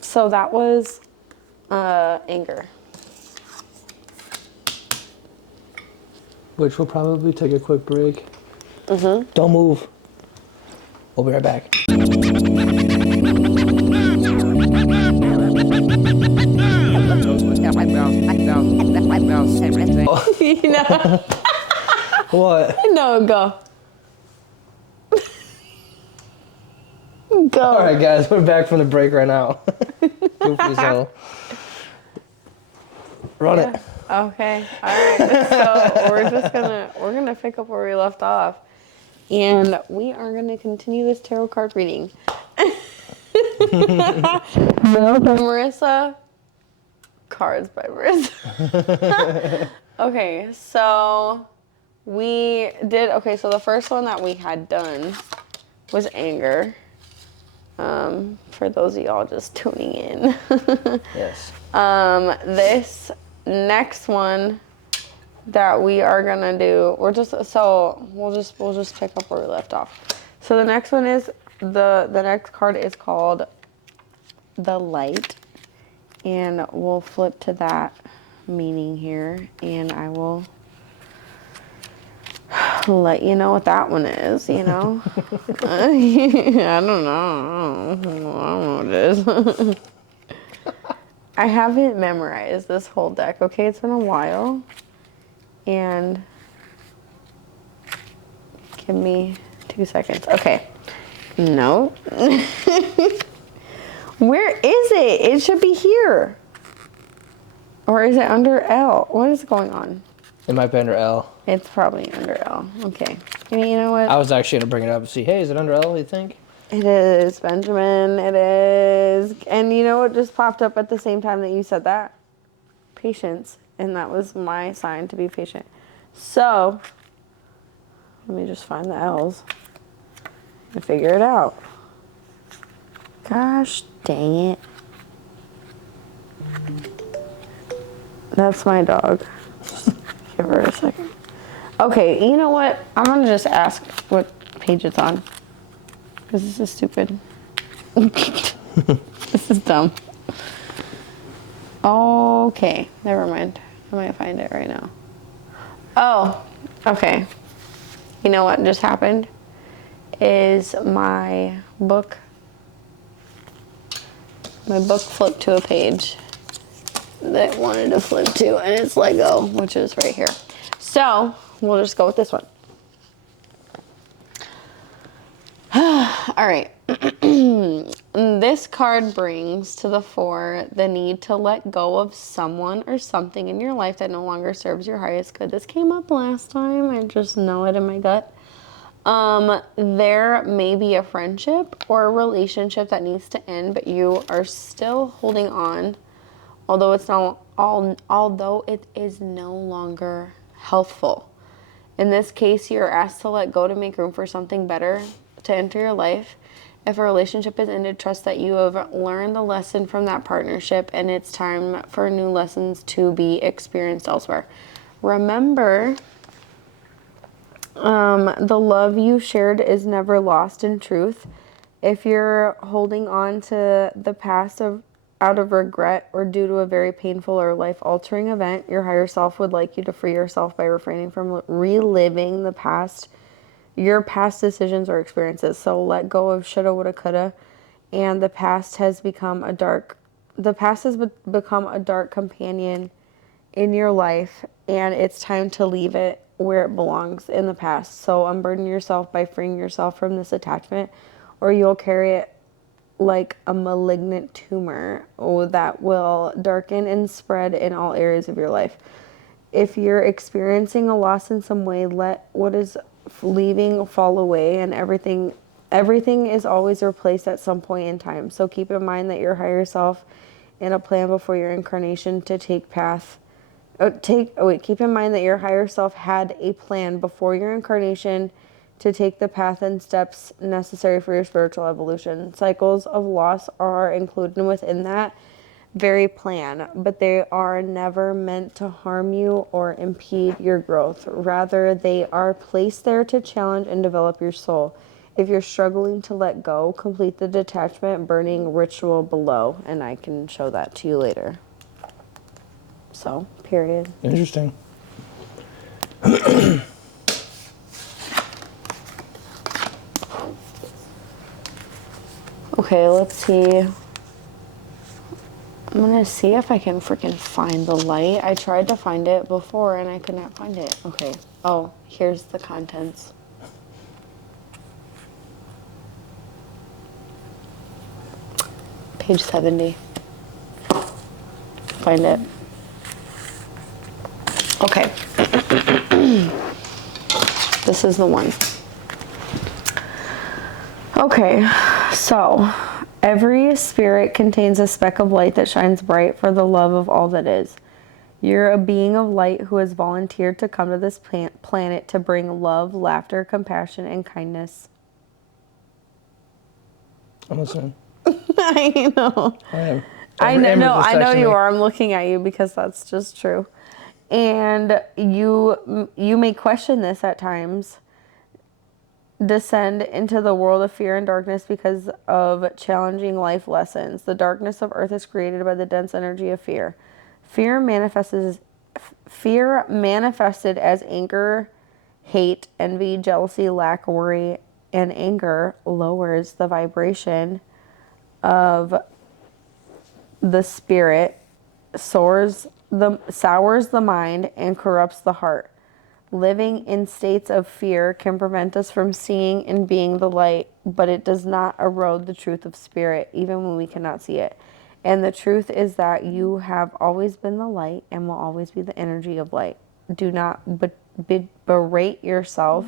So that was anger. Which will probably take a quick break. Mm-hmm. Don't move. We'll be right back. What? No, go. Go. All right, guys, we're back from the break right now. Goofy as hell. Run it. Okay. All right. So we're gonna pick up where we left off, and we are gonna continue this tarot card reading. No, by Marissa. Cards by Marissa. Okay, so we did. Okay, so the first one that we had done was anger. For those of y'all just tuning in. Yes. This next one that we are gonna do, we'll just pick up where we left off. So the next one is the next card is called the Light, and we'll flip to that meaning here, and I will let you know what that one is, you know. I don't know what it is. I haven't memorized this whole deck, okay? It's been a while. And give me 2 seconds. Okay. No. Where is it? It should be here. Or is it under L? What is going on? It might be under L. It's probably under L. Okay. You know what? I was actually going to bring it up and see, hey, is it under L, you think? It is, Benjamin. It is. And you know what just popped up at the same time that you said that? Patience. And that was my sign to be patient. So, let me just find the L's and figure it out. Gosh dang it. That's my dog. Give her a second. Okay, you know what? I'm going to just ask what page it's on. Because this is stupid. This is dumb. Okay, never mind. might find it right now. Oh, okay. You know what just happened? Is my book flipped to a page that it wanted to flip to, and it's let go, which is right here. So we'll just go with this one. All right. This card brings to the fore the need to let go of someone or something in your life that no longer serves your highest good. This came up last time. I just know it in my gut. There may be a friendship or a relationship that needs to end, but you are still holding on, although it is no longer healthful. In this case, you're asked to let go to make room for something better to enter your life. If a relationship has ended, trust that you have learned the lesson from that partnership, and it's time for new lessons to be experienced elsewhere. Remember, the love you shared is never lost in truth. If you're holding on to the past out of regret or due to a very painful or life-altering event, your higher self would like you to free yourself by refraining from reliving your past decisions or experiences. So let go of shoulda, woulda, coulda, and the past has become a dark companion in your life, and it's time to leave it where it belongs, in the past. So unburden yourself by freeing yourself from this attachment, or you'll carry it like a malignant tumor that will darken and spread in all areas of your life. If you're experiencing a loss in some way, let what is leaving fall away, and everything is always replaced at some point in time. So keep in mind that your higher self in a plan before your incarnation to keep in mind that your higher self had a plan before your incarnation to take the path and steps necessary for your spiritual evolution. Cycles of loss are included within that very plan, but they are never meant to harm you or impede your growth. Rather, they are placed there to challenge and develop your soul. If you're struggling to let go, complete the detachment burning ritual below, and I can show that to you later. So, period. Interesting. Okay, let's see. I'm gonna see if I can freaking find the light. I tried to find it before and I could not find it. Okay. Oh, here's the contents. Page 70. Find it. Okay. This is the one. Okay, so every spirit contains a speck of light that shines bright for the love of all that is. You're a being of light who has volunteered to come to this planet to bring love, laughter, compassion, and kindness. I'm listening. I know. I am. I know you are. I'm looking at you because that's just true. And you may question this at times. Descend into the world of fear and darkness because of challenging life lessons. The darkness of earth is created by the dense energy of fear. Fear manifested as anger, hate, envy, jealousy, lack, worry, and anger lowers the vibration of the spirit, sours the mind, and corrupts the heart. Living in states of fear can prevent us from seeing and being the light, but it does not erode the truth of spirit, even when we cannot see it. And the truth is that you have always been the light and will always be the energy of light. Do not berate yourself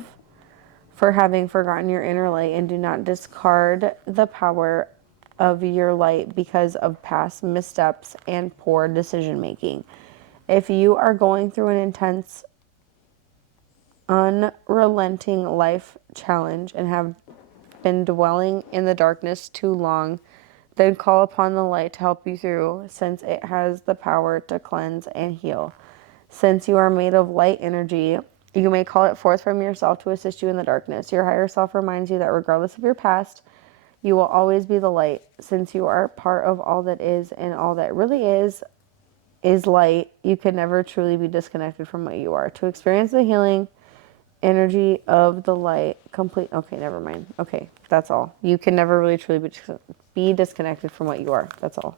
for having forgotten your inner light, and do not discard the power of your light because of past missteps and poor decision making. If you are going through an intense, unrelenting life challenge and have been dwelling in the darkness too long, then call upon the light to help you through, since it has the power to cleanse and heal. Since you are made of light energy, you may call it forth from yourself to assist you in the darkness. Your higher self reminds you that regardless of your past, you will always be the light. Since you are part of all that is and all that really is, is light. You can never truly be disconnected from what you are. To experience the healing energy of the light, complete. Okay, never mind. Okay, that's all. You can never really truly be disconnected from what you are. That's all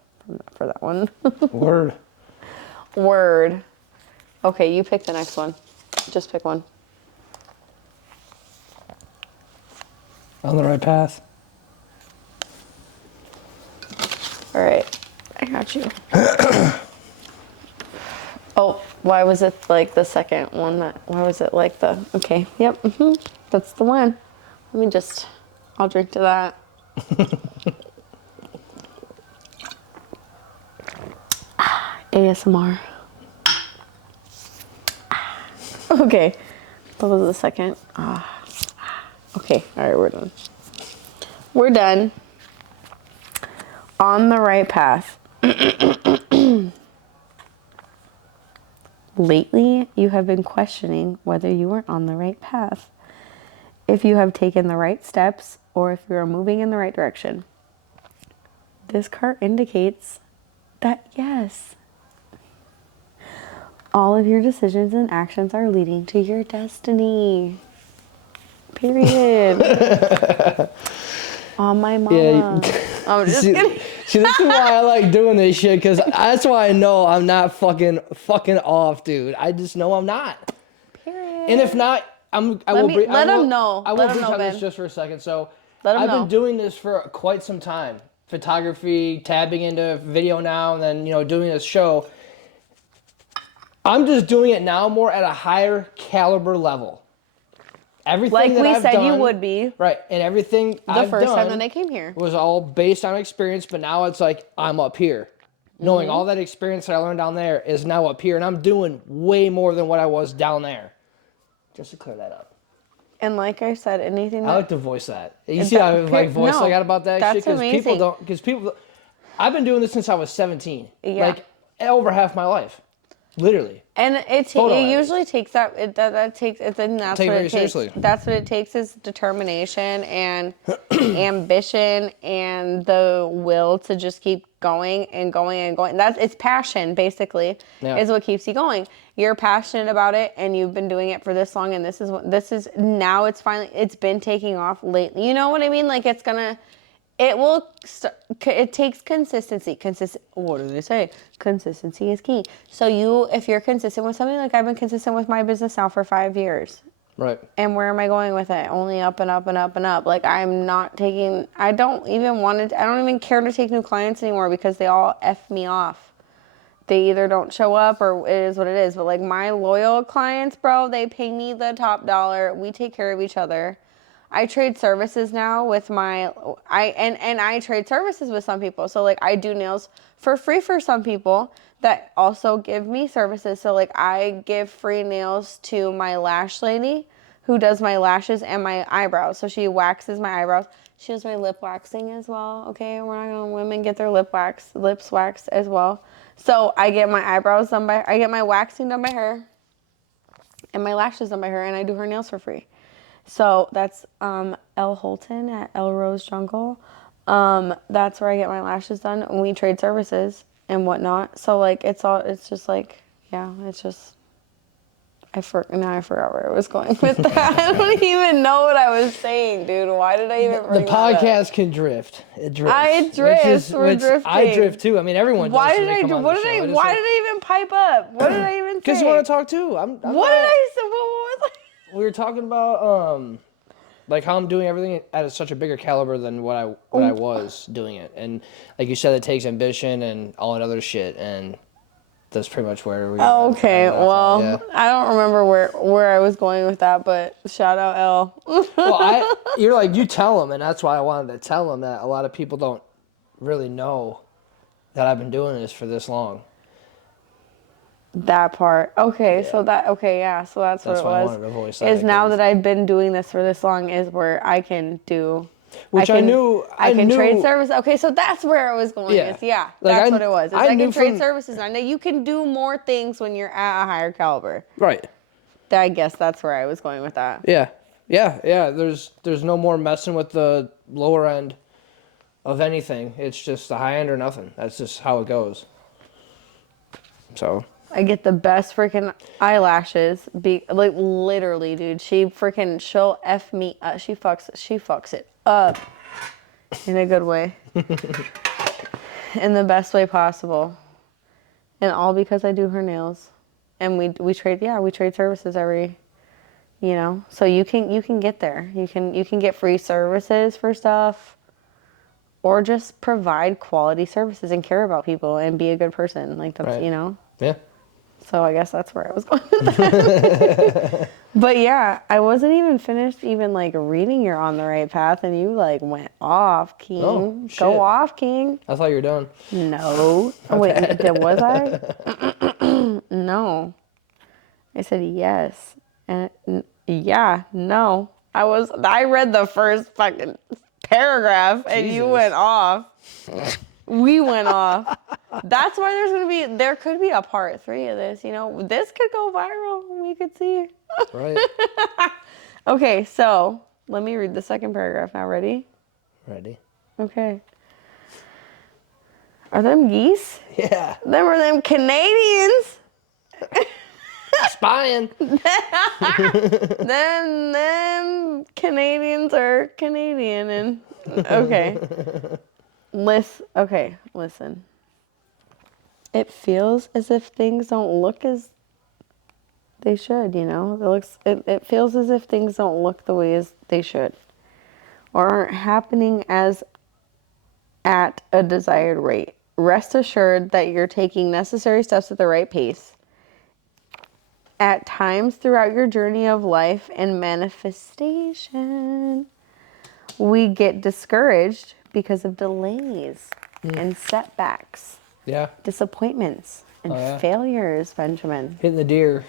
for that one. Word. Word. Okay, you pick the next one. Just pick one. On the right path. All right, I got you. Oh, why was it like the second one? Why was it like the? Okay, yep, that's the one. Let me just. I'll drink to that. ASMR. Okay, that was the second. Okay, all right, we're done. We're done. On the right path. Lately, you have been questioning whether you are on the right path, if you have taken the right steps, or if you are moving in the right direction. This card indicates that yes, all of your decisions and actions are leading to your destiny. Period. On my mama. Yeah. I'm just kidding. See, this is why I like doing this shit, because that's why I know I'm not fucking off, dude. I just know I'm not. Period. And if not, I will let them know. I will Let them brief know, on this Ben. just for a second. So Let them I've know. been doing this for quite some time. Photography, tabbing into video now, and then, doing this show. I'm just doing it now more at a higher caliber level. Everything Like that we I've said done, you would be. right, and everything The first time that I came here. was all based on experience, but now it's like I'm up here. Knowing all that experience that I learned down there is now up here, and I'm doing way more than what I was down there. Just to clear that up. And like I said, anything I that... like to voice that. You see how voice I got about that shit? That's amazing. I've been doing this since I was 17. Yeah. Like, over half my life. Literally. And it usually takes that, and that's what it takes. Seriously. That's what it takes is determination and ambition and the will to just keep going and going and going. It's passion, basically, is what keeps you going. You're passionate about it, and you've been doing it for this long, and now it's been taking off lately. You know what I mean? Like, it takes consistency. What do they say? Consistency is key. So if you're consistent with something, like I've been consistent with my business now for 5 years. Right. And where am I going with it? Only up and up and up and up. Like I don't even care to take new clients anymore because they all F me off. They either don't show up or it is what it is. But like my loyal clients, bro, they pay me the top dollar. We take care of each other. I trade services now with I trade services with some people. So like I do nails for free for some people that also give me services. So like I give free nails to my lash lady who does my lashes and my eyebrows. So she waxes my eyebrows. She does my lip waxing as well. Okay, we're not gonna women get their lips waxed as well. So I get my I get my waxing done by her and my lashes done by her, and I do her nails for free. So that's Elle Holton at Elle Rose Jungle. That's where I get my lashes done, and we trade services and whatnot. So like it's just like, yeah, it's just I forgot where I was going with that. I don't even know what I was saying, dude. Why did I even bring the that up? podcast can drift. It drifts. We're drifting. I drift too. I mean, everyone does. Why did I even pipe up? What did I even say? Because you want to talk too. What did I say? What was I? We were talking about like how I'm doing everything at such a bigger caliber than what I was doing it, and like you said, it takes ambition and all that other shit, and that's pretty much where we. Okay, well, yeah. I don't remember where I was going with that, but shout out Elle. Well, you're like, you tell them, and that's why I wanted to tell them that a lot of people don't really know that I've been doing this for this long. That part. Okay, yeah. So that's what it was. I wanted to voice that. Is now that I've been doing this for this long is where I can do. Which I knew. Trade service. Okay, so that's where I was going. Yeah, that's what it was. I can trade services. I know you can do more things when you're at a higher caliber. Right. I guess that's where I was going with that. Yeah. There's no more messing with the lower end of anything. It's just the high end or nothing. That's just how it goes. So. I get the best freaking eyelashes. Like literally, dude. She'll F me up. She fucks it up in a good way. In the best way possible. And all because I do her nails. And we trade services every, so you can get there. You can get free services for stuff, or just provide quality services and care about people and be a good person. Like that's, Right. Yeah. So I guess that's where I was going with that. But yeah, I wasn't even finished even like reading You're on the Right Path, and you like went off, King. Oh, shit. Go off, King. I thought you were done. No. Oh, wait, was I? No. I said yes. And yeah, no. I read the first fucking paragraph and you went off. We went off. That's why there could be a part 3 of this, This could go viral. We could see. Right. Okay, so let me read the second paragraph now. Ready? Ready. Okay. Are them geese? Yeah. Are them Canadians? Spying. Then them Canadians are Canadian and okay. Listen. It feels as if things don't look as they should, it feels as if things don't look the way as they should, or aren't happening as at a desired rate. Rest assured that you're taking necessary steps at the right pace. At times throughout your journey of life and manifestation, we get discouraged because of delays and setbacks, disappointments, and failures, Benjamin. Hitting the deer.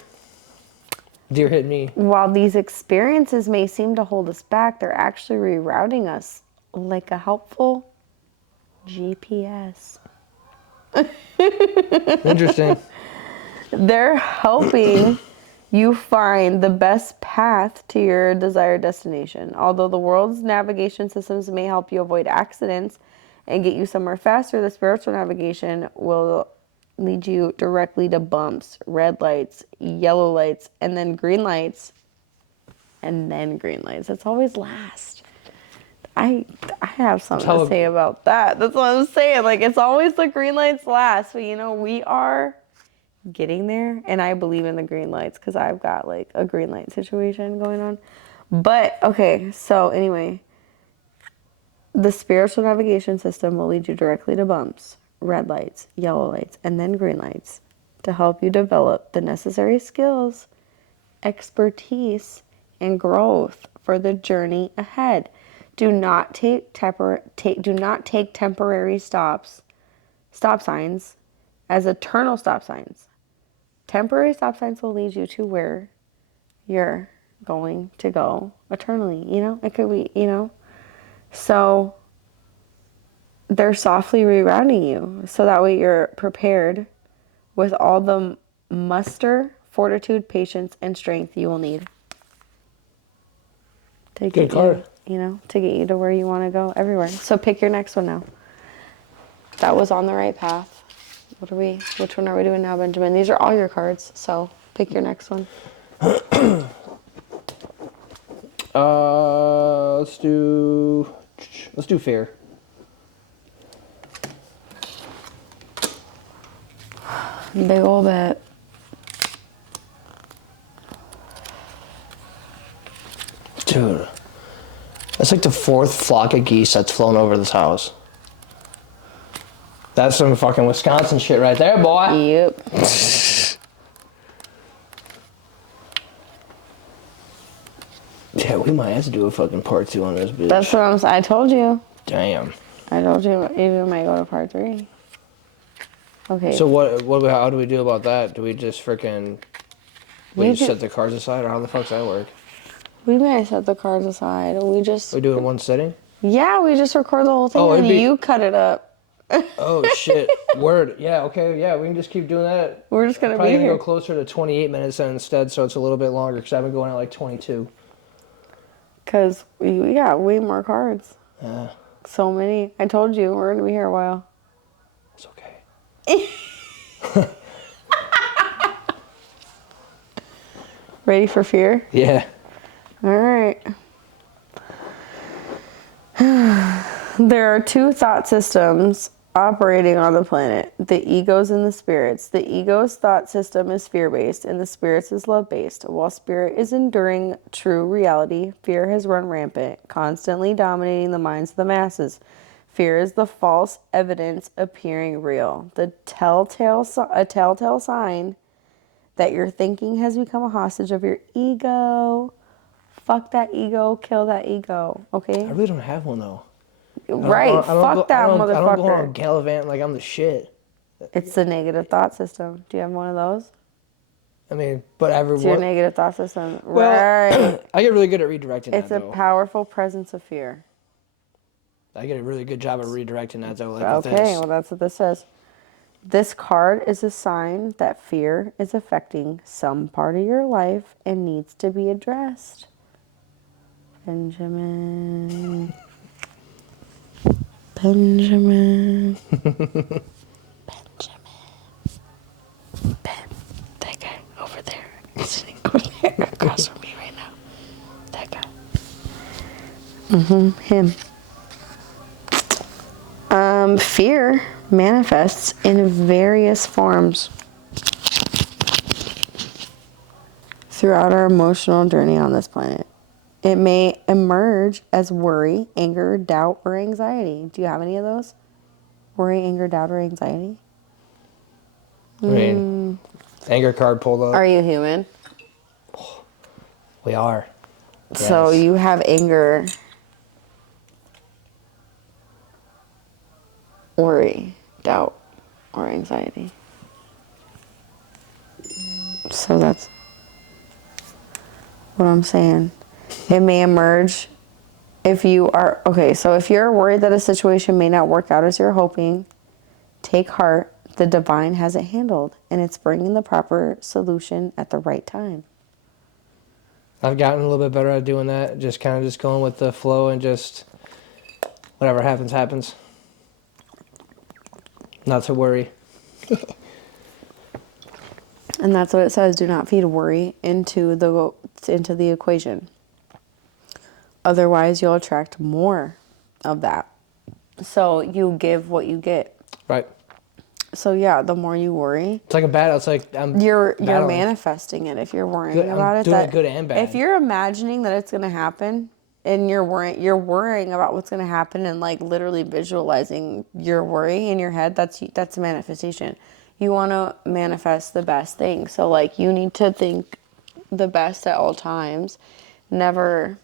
Deer hit me. While these experiences may seem to hold us back, they're actually rerouting us like a helpful GPS. Interesting. They're helping you find the best path to your desired destination. Although the world's navigation systems may help you avoid accidents and get you somewhere faster, the spiritual navigation will lead you directly to bumps, red lights, yellow lights, and then green lights. And then green lights. It's always last. I have something to say about that. That's what I'm saying. Like, it's always the green lights last. But, we are getting there. And I believe in the green lights because I've got, like, a green light situation going on. But, okay. So, anyway. The spiritual navigation system will lead you directly to bumps, red lights, yellow lights, and then green lights to help you develop the necessary skills, expertise, and growth for the journey ahead. Do not take temporary stop signs as eternal stop signs. Temporary stop signs will lead you to where you're going to go eternally, It could be, So they're softly rerouting you so that way you're prepared with all the muster, fortitude, patience, and strength you will need to get you, to get you to where you want to go everywhere. So pick your next one now. That was On the Right Path. Which one are we doing now, Benjamin? These are all your cards, so pick your next one. Let's do fair. Big ol' bet. Dude, that's like the 4th flock of geese that's flown over this house. That's some fucking Wisconsin shit right there, boy. Yep. Yeah, we might have to do a fucking part 2 on this bitch. That's what I'm saying. I told you. Damn. I told you we might go to part 3. Okay. So how do we do about that? Do we just freaking set the cards aside, or how the fuck's that work? We may set the cards aside. We do it in one sitting? Yeah, we just record the whole thing and you cut it up. Oh shit! Word. Yeah. Okay. Yeah. We can just keep doing that. We're just gonna probably be here. Go closer to 28 minutes instead, so it's a little bit longer because I've been going at like 22. Cause we got way more cards. Yeah. So many. I told you we're gonna be here a while. It's okay. Ready for fear? Yeah. All right. There are two thought systems operating on the planet, the egos and the spirits. The ego's thought system is fear-based and the spirit's is love-based. While spirit is enduring true reality, fear has run rampant, constantly dominating the minds of the masses. Fear is the false evidence appearing real, a telltale sign that your thinking has become a hostage of your ego. Fuck that ego, kill that ego, okay? I really don't have one though. Right, fuck that I don't go motherfucker. on gallivant like I'm the shit. It's the negative thought system. Do you have one of those? I mean, but It's your everyone. negative thought system. Well, Right. I get really good at redirecting that It's a though. powerful presence of fear. I get a really good job at redirecting that though, like with Okay, this. well, that's what this says. This card is a sign that fear is affecting some part of your life and needs to be addressed. Benjamin. Benjamin. Ben. That guy over there. He's sitting over there across from me right now. That guy. Him. Fear manifests in various forms throughout our emotional journey on this planet. It may emerge as worry, anger, doubt, or anxiety. Do you have any of those? Worry, anger, doubt, or anxiety? I mean, anger card pulled up. Are you human? We are. So Yes. you have anger, worry, doubt, or anxiety. So that's what I'm saying. It may emerge if you are, okay, so if you're worried that a situation may not work out as you're hoping, take heart. The divine has it handled, and it's bringing the proper solution at the right time. I've gotten a little bit better at doing that. Just kind of just going with the flow and just whatever happens, happens. Not to worry. And that's what it says. Do not feed worry into the equation. Otherwise, you'll attract more of that. So you give what you get. Right. So yeah, the more you worry, It's like a battle. It's like you're battling. manifesting it. If you're worrying Good- I'm about it, doing that it good and bad. if you're imagining that it's gonna happen, and you're worrying about what's gonna happen, and like literally visualizing your worry in your head, that's a manifestation. You want to manifest the best thing. So like you need to think the best at all times. Never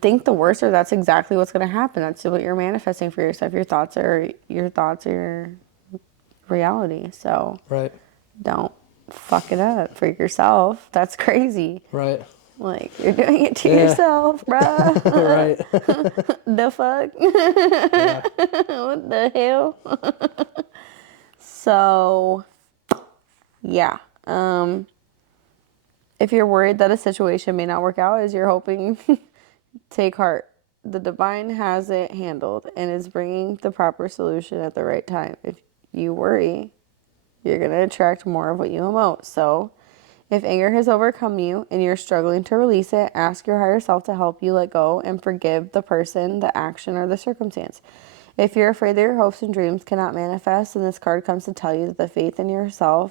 think the worst, or that's exactly what's going to happen. That's what you're manifesting for yourself. Your thoughts are your reality. So Right. don't fuck it up for yourself. That's crazy. Right. Like you're doing it to yourself, bruh. Right. The fuck? Yeah. What the hell? So, yeah. If you're worried that a situation may not work out as you're hoping, take heart. The divine has it handled and is bringing the proper solution at the right time. If you worry, you're going to attract more of what you emote. So, if anger has overcome you and you're struggling to release it, ask your higher self to help you let go and forgive the person, the action, or the circumstance. If you're afraid that your hopes and dreams cannot manifest, then this card comes to tell you that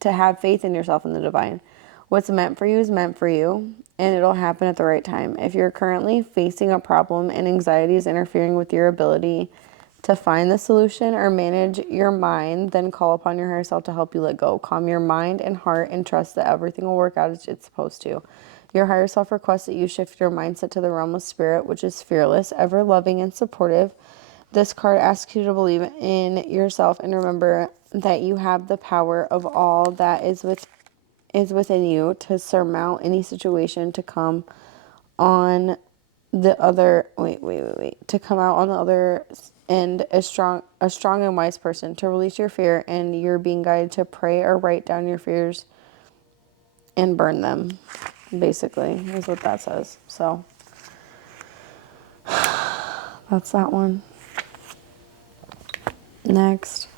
to have faith in yourself and the divine. What's meant for you is meant for you, and it'll happen at the right time. If you're currently facing a problem and anxiety is interfering with your ability to find the solution or manage your mind, then call upon your higher self to help you let go. Calm your mind and heart and trust that everything will work out as it's supposed to. Your higher self requests that you shift your mindset to the realm of spirit, which is fearless, ever loving, and supportive. This card asks you to believe in yourself and remember that you have the power of all that is within you to surmount any situation, to come on the other to come out on the other end a strong and wise person, to release your fear, and you're being guided to pray or write down your fears and burn them, basically, is what that says. So that's that one. Next.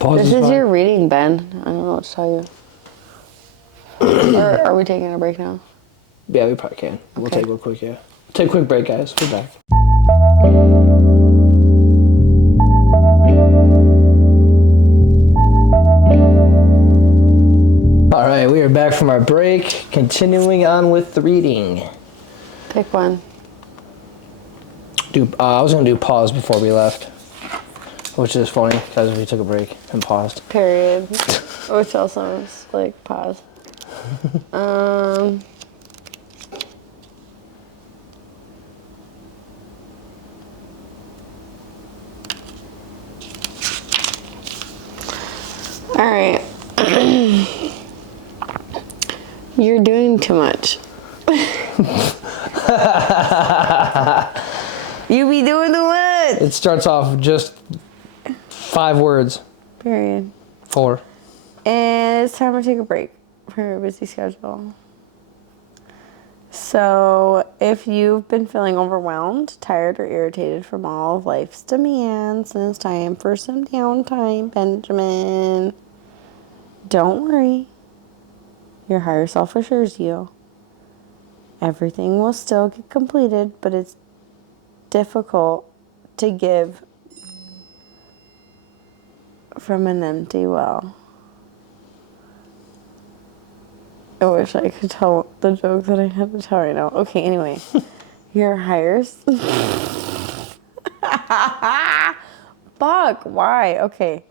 Pause This is fine. your reading, Ben. I don't know what to tell you. Or are we taking a break now? Yeah, we probably can. We'll Okay. take a quick, Take a quick break, guys. We're back. All right, we are back from our break. Continuing on with the reading. Pick one. I was gonna do pause before we left, which is funny because we took a break and paused. Period. Which also is like pause. All right. You're doing too much. You be doing too much. It starts off just 5 words. Period. 4. And it's time to take a break from your busy schedule. So, if you've been feeling overwhelmed, tired, or irritated from all of life's demands, then it's time for some downtime, Benjamin. Don't worry. Your higher self assures you everything will still get completed, but it's difficult to give from an empty well. I wish I could tell the joke that I had to tell right now. Okay, anyway. Your higher... Fuck, why? Okay.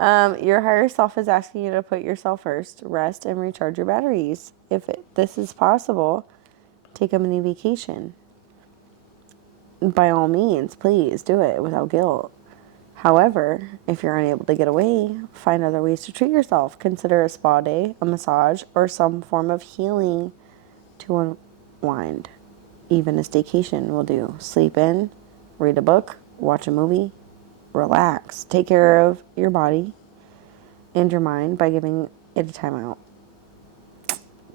Your higher self is asking you to put yourself first, rest, and recharge your batteries. If this is possible, take a mini vacation. By all means, please do it without guilt. However, if you're unable to get away, find other ways to treat yourself. Consider a spa day, a massage, or some form of healing to unwind. Even a staycation will do. Sleep in, read a book, watch a movie, relax. Take care of your body and your mind by giving it a time out.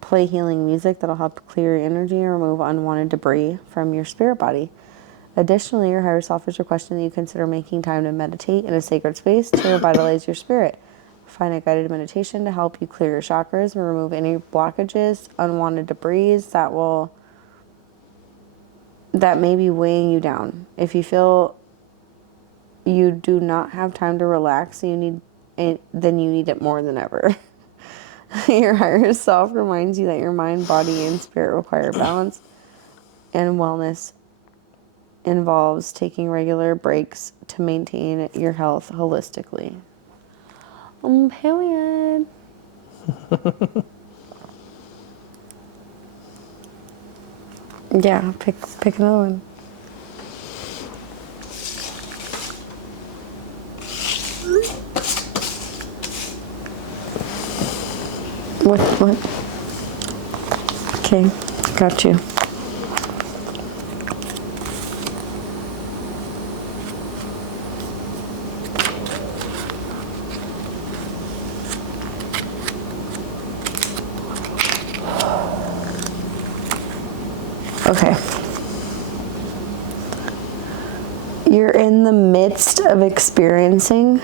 Play healing music that'll help clear your energy and remove unwanted debris from your spirit body. Additionally, your higher self is requesting that you consider making time to meditate in a sacred space to revitalize your spirit. Find a guided meditation to help you clear your chakras and remove any blockages, unwanted debris that may be weighing you down. If you feel you do not have time to relax, then you need it more than ever. Your higher self reminds you that your mind, body, and spirit require balance, and wellness involves taking regular breaks to maintain your health holistically. Period. Yeah, pick another one. What? Okay, got you. Okay. You're in the midst of experiencing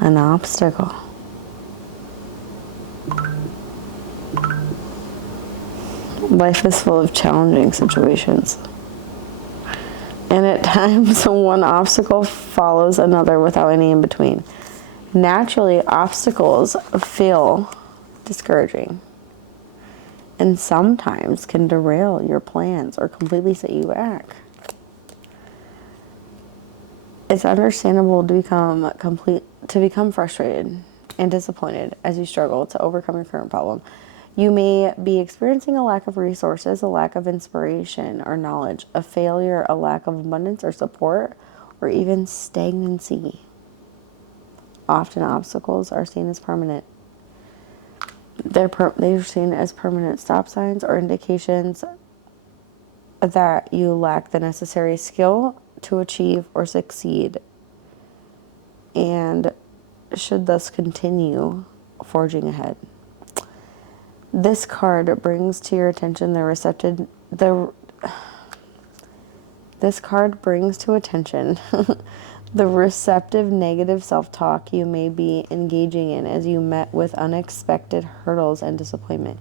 an obstacle. Life is full of challenging situations. And at times, one obstacle follows another without any in between. Naturally, obstacles feel discouraging and sometimes can derail your plans or completely set you back. It's understandable to become frustrated and disappointed as you struggle to overcome your current problem. You may be experiencing a lack of resources, a lack of inspiration or knowledge, a failure, a lack of abundance or support, or even stagnancy. Often obstacles are seen as permanent. They're seen as permanent stop signs or indications that you lack the necessary skill to achieve or succeed, and should thus continue forging ahead. This card brings to your attention The receptive negative self-talk you may be engaging in as you met with unexpected hurdles and disappointment.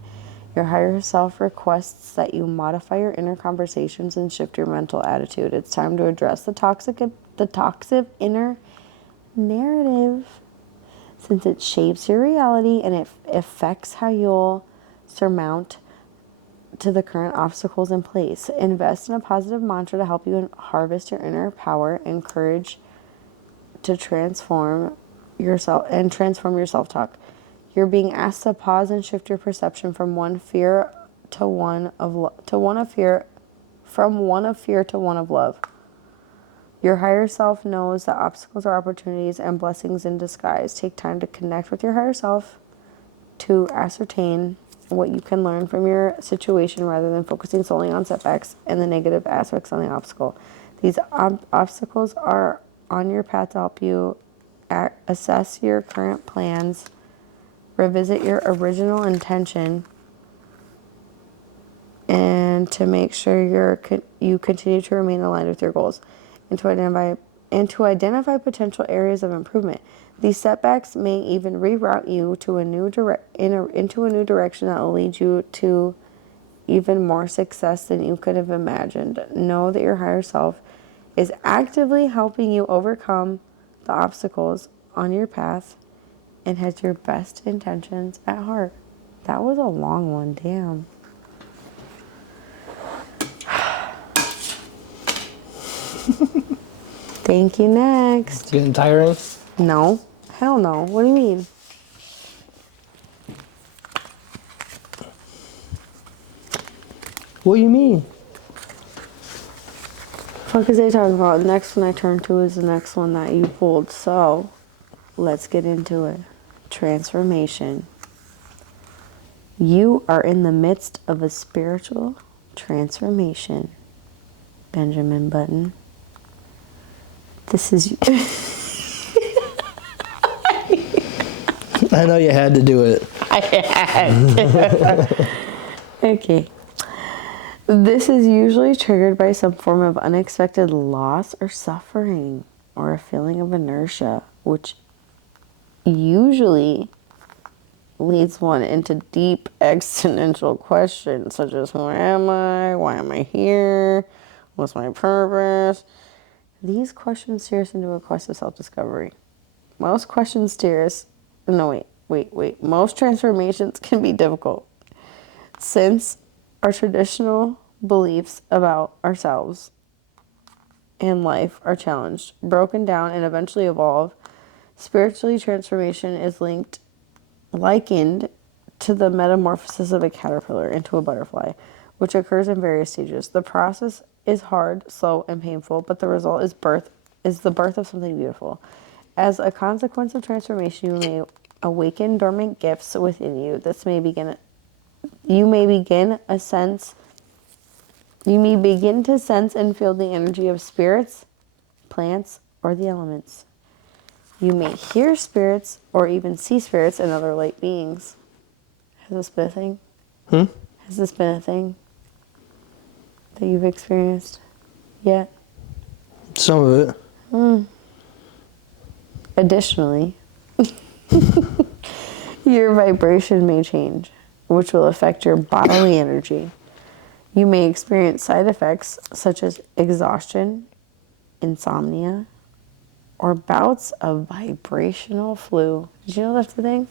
Your higher self requests that you modify your inner conversations and shift your mental attitude. It's time to address the toxic inner narrative, since it shapes your reality and it affects how you'll surmount to the current obstacles in place. Invest in a positive mantra to help you harvest your inner power and courage to transform your self-talk. You're being asked to pause and shift your perception from one of fear to one of love. Your higher self knows that obstacles are opportunities and blessings in disguise. Take time to connect with your higher self to ascertain what you can learn from your situation rather than focusing solely on setbacks and the negative aspects on the obstacle. These obstacles are on your path to help you assess your current plans, revisit your original intention, and to make sure you continue to remain aligned with your goals, and to identify potential areas of improvement. These setbacks may even reroute you to into a new direction that will lead you to even more success than you could have imagined. Know that your higher self is actively helping you overcome the obstacles on your path and has your best intentions at heart. That was a long one, damn. Thank you, next. It's getting tiring? No. Hell no. What do you mean? What do you mean? Fuck is they talking about? The next one I turn to is the next one that you pulled. So, let's get into it. Transformation. You are in the midst of a spiritual transformation, Benjamin Button. This is... I know you had to do it. I had to. Okay. This is usually triggered by some form of unexpected loss or suffering, or a feeling of inertia, which usually leads one into deep existential questions such as, who am I? Why am I here? What's my purpose? These questions steer us into a quest of self-discovery. Most transformations can be difficult, since our traditional beliefs about ourselves and life are challenged, broken down, and eventually evolve. Spiritually, transformation is likened to the metamorphosis of a caterpillar into a butterfly, which occurs in various stages. The process is hard, slow, and painful, but the result is the birth of something beautiful. As a consequence of transformation, you may awaken dormant gifts within you. You may begin to sense and feel the energy of spirits, plants, or the elements. You may hear spirits or even see spirits and other light beings. Has this been a thing? Has this been a thing that you've experienced yet? Some of it. Additionally, your vibration may change, which will affect your bodily energy. You may experience side effects such as exhaustion, insomnia, or bouts of vibrational flu. Did you know that's the thing?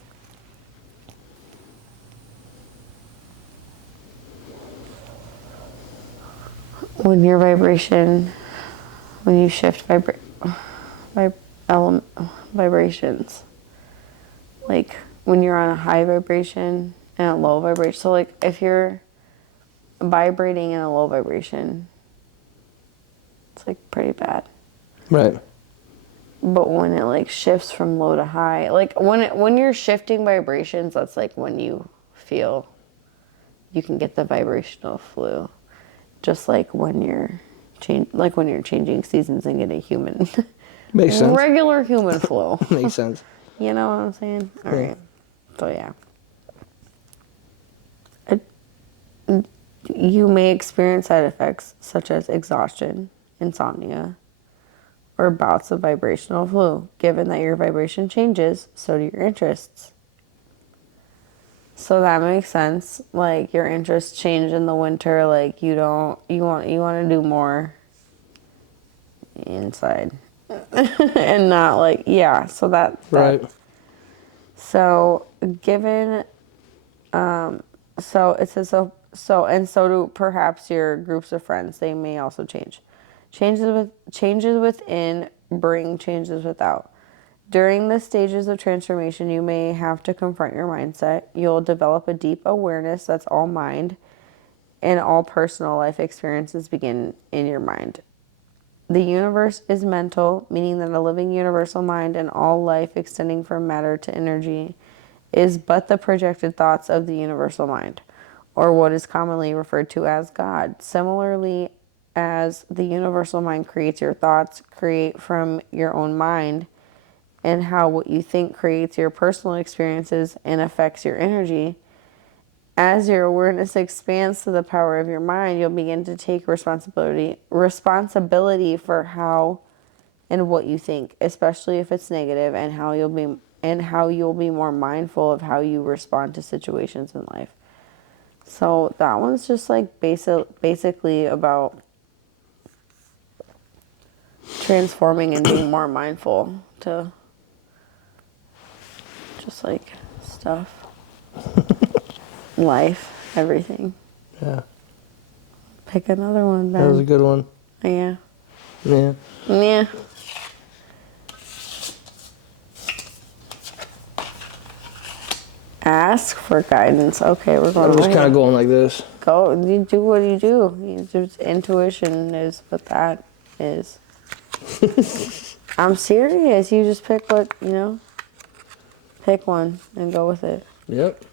When you shift vibrations, like when you're on a high vibration and a low vibration. So like if you're vibrating in a low vibration, it's like pretty bad. Right. But when it like shifts from low to high, like when you're shifting vibrations, that's like when you feel you can get the vibrational flu. Just like when you're changing seasons and get a human Makes sense. regular human flu. Makes sense. You know what I'm saying? All right. So yeah. You may experience side effects such as exhaustion, insomnia, or bouts of vibrational flu. Given that your vibration changes, so do your interests. So that makes sense. Like your interests change in the winter. Like you want to do more inside, and not like yeah. So that Right. So given, so it says so do perhaps your groups of friends. They may also change. Changes within bring changes without. During the stages of transformation, you may have to confront your mindset. You'll develop a deep awareness that's all mind, and all personal life experiences begin in your mind. The universe is mental, meaning that a living universal mind and all life extending from matter to energy is but the projected thoughts of the universal mind, or what is commonly referred to as God. Similarly, as the universal mind creates your thoughts, create from your own mind, and how what you think creates your personal experiences and affects your energy. As your awareness expands to the power of your mind, you'll begin to take responsibility for how and what you think, especially if it's negative, and how you'll be more mindful of how you respond to situations in life. So that one's just like basically about transforming and being more mindful to just like stuff, life, everything. Yeah. Pick another one, Ben. That was a good one. Yeah. Yeah. Yeah. Ask for guidance. Okay, we're going. I'm just kind of going like this. Go. You do what you do. Just intuition is what that is. I'm serious. You just pick what Pick one and go with it. Yep.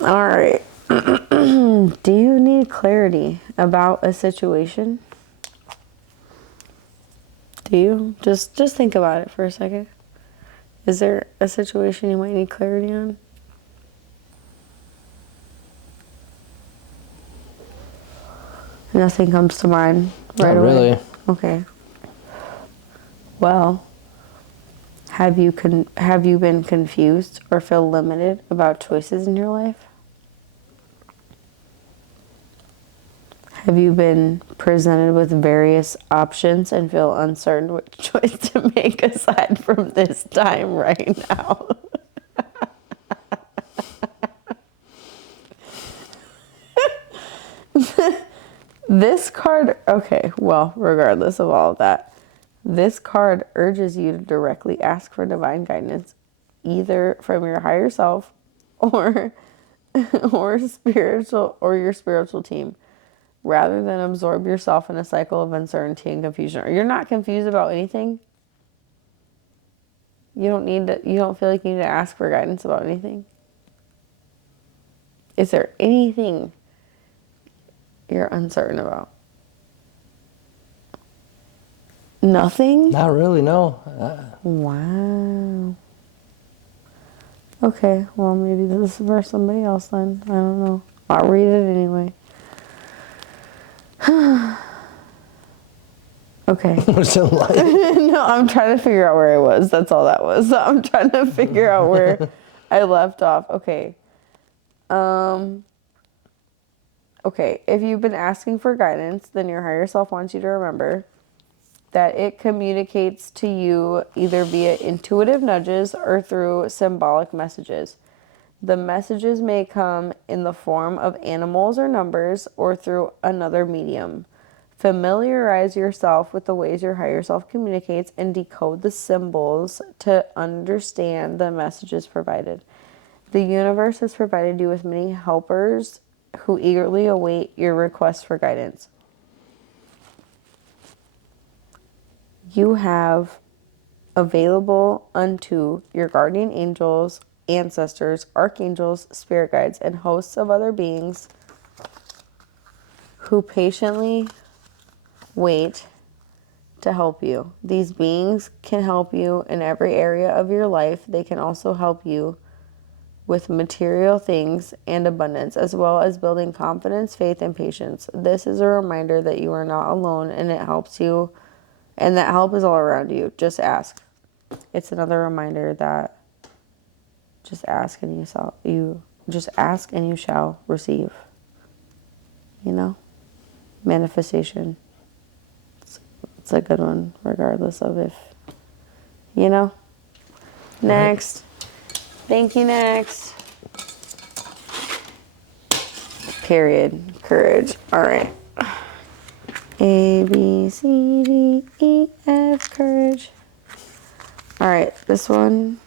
All right. Do you need clarity about a situation? Do you? Just think about it for a second. Is there a situation you might need clarity on? Nothing comes to mind right Not away? really. Okay. Well, have you been confused or feel limited about choices in your life? Have you been presented with various options and feel uncertain which choice to make aside from this time right now? This card, okay, well, regardless of all of that, this card urges you to directly ask for divine guidance, either from your higher self or your spiritual team, rather than absorb yourself in a cycle of uncertainty and confusion. You're not confused about anything. You don't feel like you need to ask for guidance about anything. Is there anything you're uncertain about? Nothing? Not really, no. Wow. Okay, well, maybe this is for somebody else then. I don't know. I'll read it anyway. Okay. What's it like? No, I'm trying to figure out where I was. That's all that was. So I'm trying to figure out where I left off. Okay. Okay, if you've been asking for guidance, then your higher self wants you to remember that it communicates to you either via intuitive nudges or through symbolic messages. The messages may come in the form of animals or numbers or through another medium. Familiarize yourself with the ways your higher self communicates and decode the symbols to understand the messages provided. The universe has provided you with many helpers who eagerly await your request for guidance. You have available unto your guardian angels, ancestors, archangels, spirit guides, and hosts of other beings who patiently wait to help you. These beings can help you in every area of your life. They can also help you with material things and abundance, as well as building confidence, faith, and patience. This is a reminder that you are not alone, and it helps you, and that help is all around you. Just ask. It's another reminder that just ask and you shall receive. You know? Manifestation. It's a good one, regardless of if, you know? Next. Thank you, next. Period. Courage. All right. A, B, C, D, E, F, courage. All right, this one.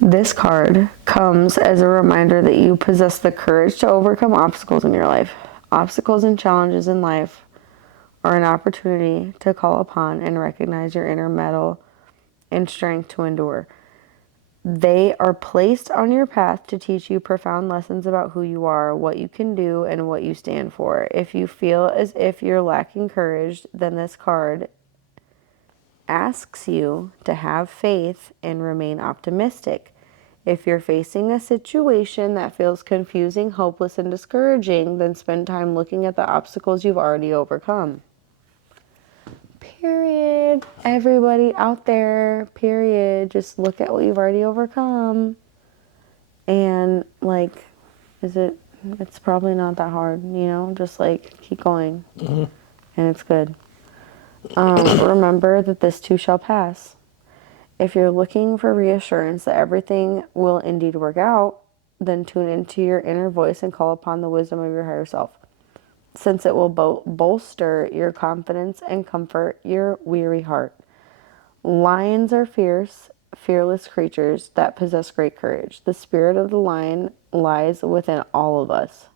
This card comes as a reminder that you possess the courage to overcome obstacles in your life. Obstacles and challenges in life are an opportunity to call upon and recognize your inner mettle and strength to endure. They are placed on your path to teach you profound lessons about who you are, what you can do, and what you stand for. If you feel as if you're lacking courage, then this card asks you to have faith and remain optimistic. If you're facing a situation that feels confusing, hopeless, and discouraging, then spend time looking at the obstacles you've already overcome. Period. Everybody out there, period. Just look at what you've already overcome. And, like, it's probably not that hard, you know? Just, like, keep going. And it's good. Remember that this too shall pass. If you're looking for reassurance that everything will indeed work out, then tune into your inner voice and call upon the wisdom of your higher self, since it will bolster your confidence and comfort your weary heart. Lions are fierce, fearless creatures that possess great courage. The spirit of the lion lies within all of us,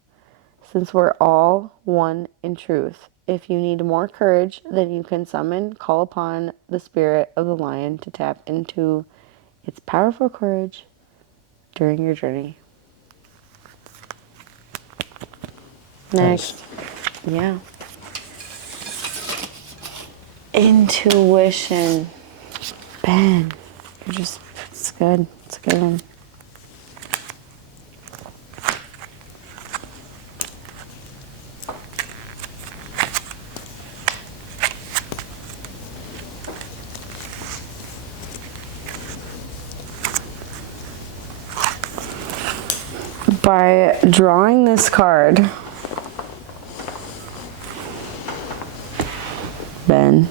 since we're all one in truth. If you need more courage, then you can call upon the spirit of the lion to tap into its powerful courage during your journey. Next. Nice. Yeah. Intuition. Ben, it's good. It's a good one. By drawing this card, Ben,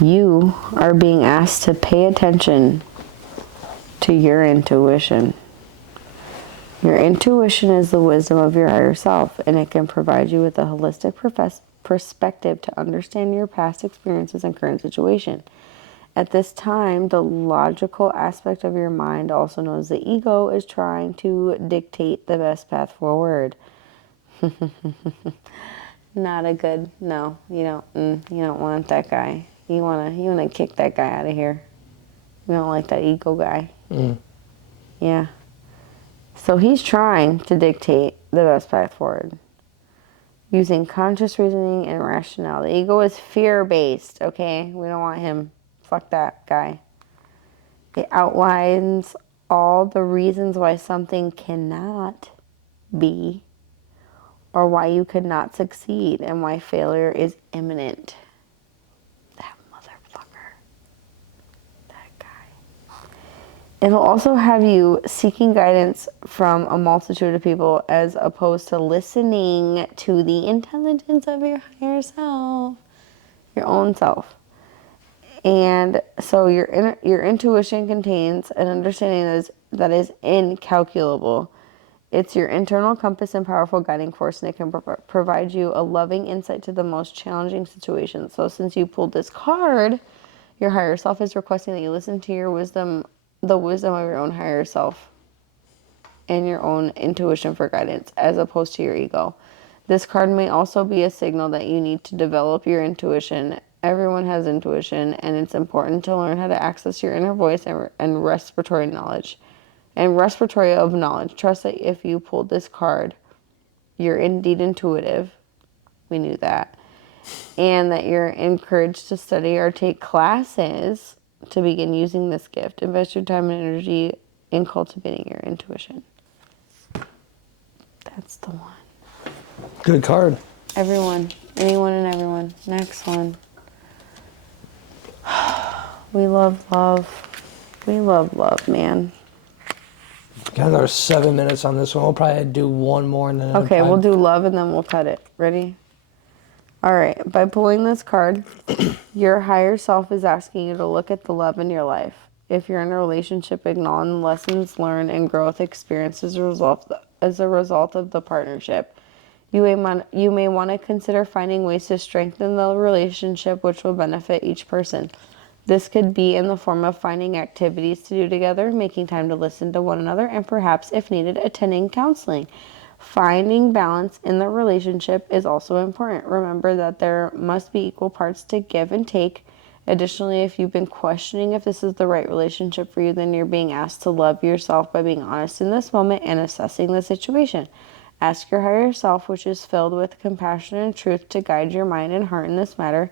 you are being asked to pay attention to your intuition. Your intuition is the wisdom of your higher self, and it can provide you with a holistic perspective to understand your past experiences and current situation. At this time, the logical aspect of your mind, also known as the ego, is trying to dictate the best path forward. Not a good, no, you don't want that guy. You wanna kick that guy out of here. You don't like that ego guy. Yeah. So he's trying to dictate the best path forward using conscious reasoning and rationale. The ego is fear-based, okay? We don't want him. Fuck that guy. It outlines all the reasons why something cannot be, or why you could not succeed, and why failure is imminent. That motherfucker. That guy. It'll also have you seeking guidance from a multitude of people as opposed to listening to the intelligence of your higher self, your own self. And so your intuition contains an understanding that is incalculable. It's your internal compass and powerful guiding force, and it can provide you a loving insight to the most challenging situations. So since you pulled this card, your higher self is requesting that you listen to your wisdom, the wisdom of your own higher self and your own intuition for guidance, as opposed to your ego. This card may also be a signal that you need to develop your intuition. Everyone has intuition, and it's important to learn how to access your inner voice and respiratory knowledge. And respiratory of knowledge. Trust that if you pulled this card, you're indeed intuitive. We knew that. and that you're encouraged to study or take classes to begin using this gift. Invest your time and energy in cultivating your intuition. That's the one. Good card. Everyone. Anyone and everyone. Next one. We love love. We love love, man. Got another 7 minutes on this one. We'll probably do one more and then... Okay, we'll do love and then we'll cut it. Ready? All right. By pulling this card, your higher self is asking you to look at the love in your life. If you're in a relationship, acknowledge lessons learned and growth experiences as a result of the partnership. You may want to consider finding ways to strengthen the relationship which will benefit each person. This could be in the form of finding activities to do together, making time to listen to one another, and perhaps, if needed, attending counseling. Finding balance in the relationship is also important. Remember that there must be equal parts to give and take. Additionally, if you've been questioning if this is the right relationship for you, then you're being asked to love yourself by being honest in this moment and assessing the situation. Ask your higher self, which is filled with compassion and truth, to guide your mind and heart in this matter.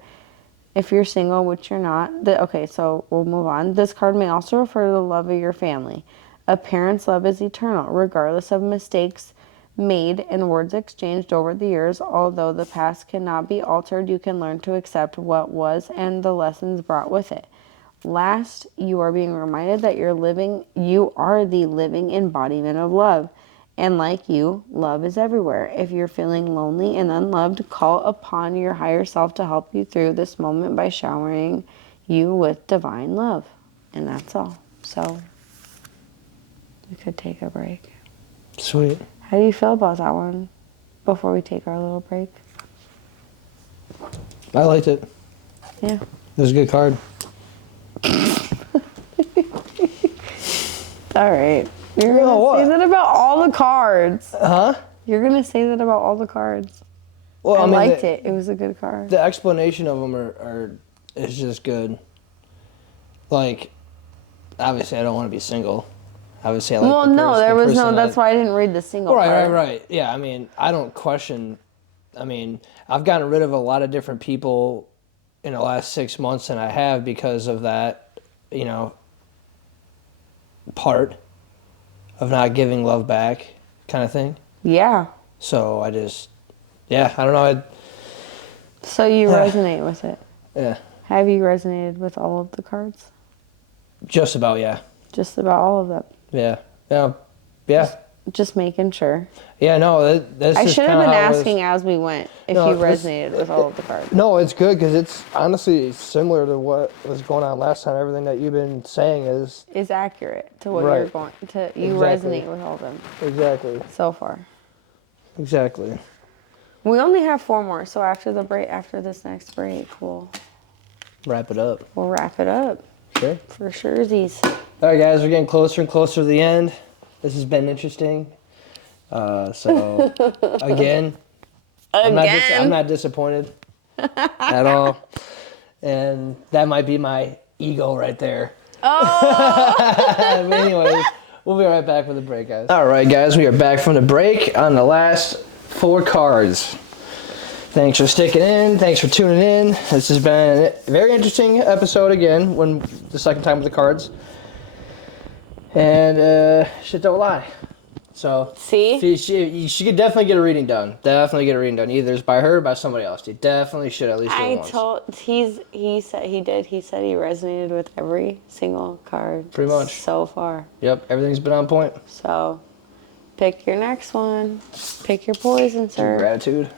If you're single, which you're not, okay, so we'll move on. This card may also refer to the love of your family. A parent's love is eternal, regardless of mistakes made and words exchanged over the years. Although the past cannot be altered, you can learn to accept what was and the lessons brought with it. Last, you are being reminded that you are the living embodiment of love. And like you, love is everywhere. If you're feeling lonely and unloved, call upon your higher self to help you through this moment by showering you with divine love. And that's all. So, we could take a break. Sweet. How do you feel about that one before we take our little break? I liked it. Yeah. It was a good card. All right. You're going to say that about all the cards. Huh? You're going to say that about all the cards. Well, I liked it. It was a good card. The explanation of them is just good. Like, obviously, I don't want to be single. Obviously, I like well, the no, there was no. That's I, why I didn't read the single part. Right. Yeah, I mean, I don't question. I mean, I've gotten rid of a lot of different people in the last 6 months than I have because of that, part of not giving love back kind of thing. Yeah. So I just, I don't know. So you resonate with it? Yeah. Have you resonated with all of the cards? Just about, yeah. Just about all of them? Yeah. Just making sure. Yeah, no, that's I just should have been asking as we went if you resonated with all of the cards. No, it's good because it's honestly similar to what was going on last time. Everything that you've been saying is accurate to what you're going to. You resonate with all of them. Exactly. So far. Exactly. We only have 4 more, so after this next break, we'll wrap it up. We'll wrap it up. Sure. For surezies. All right, guys, we're getting closer and closer to the end. This has been interesting. So, again, I'm not disappointed at all. And that might be my ego right there. Oh! But anyways, we'll be right back with the break, guys. All right, guys, we are back from the break on the last 4 cards. Thanks for sticking in. Thanks for tuning in. This has been a very interesting episode again, the second time with the cards. And shit don't lie. So she could definitely get a reading done. Definitely get a reading done. Either it's by her or by somebody else. You definitely should at least do it once. He said he resonated with every single card. Pretty much. So far. Yep, everything's been on point. So pick your next one. Pick your poison, sir. Gratitude.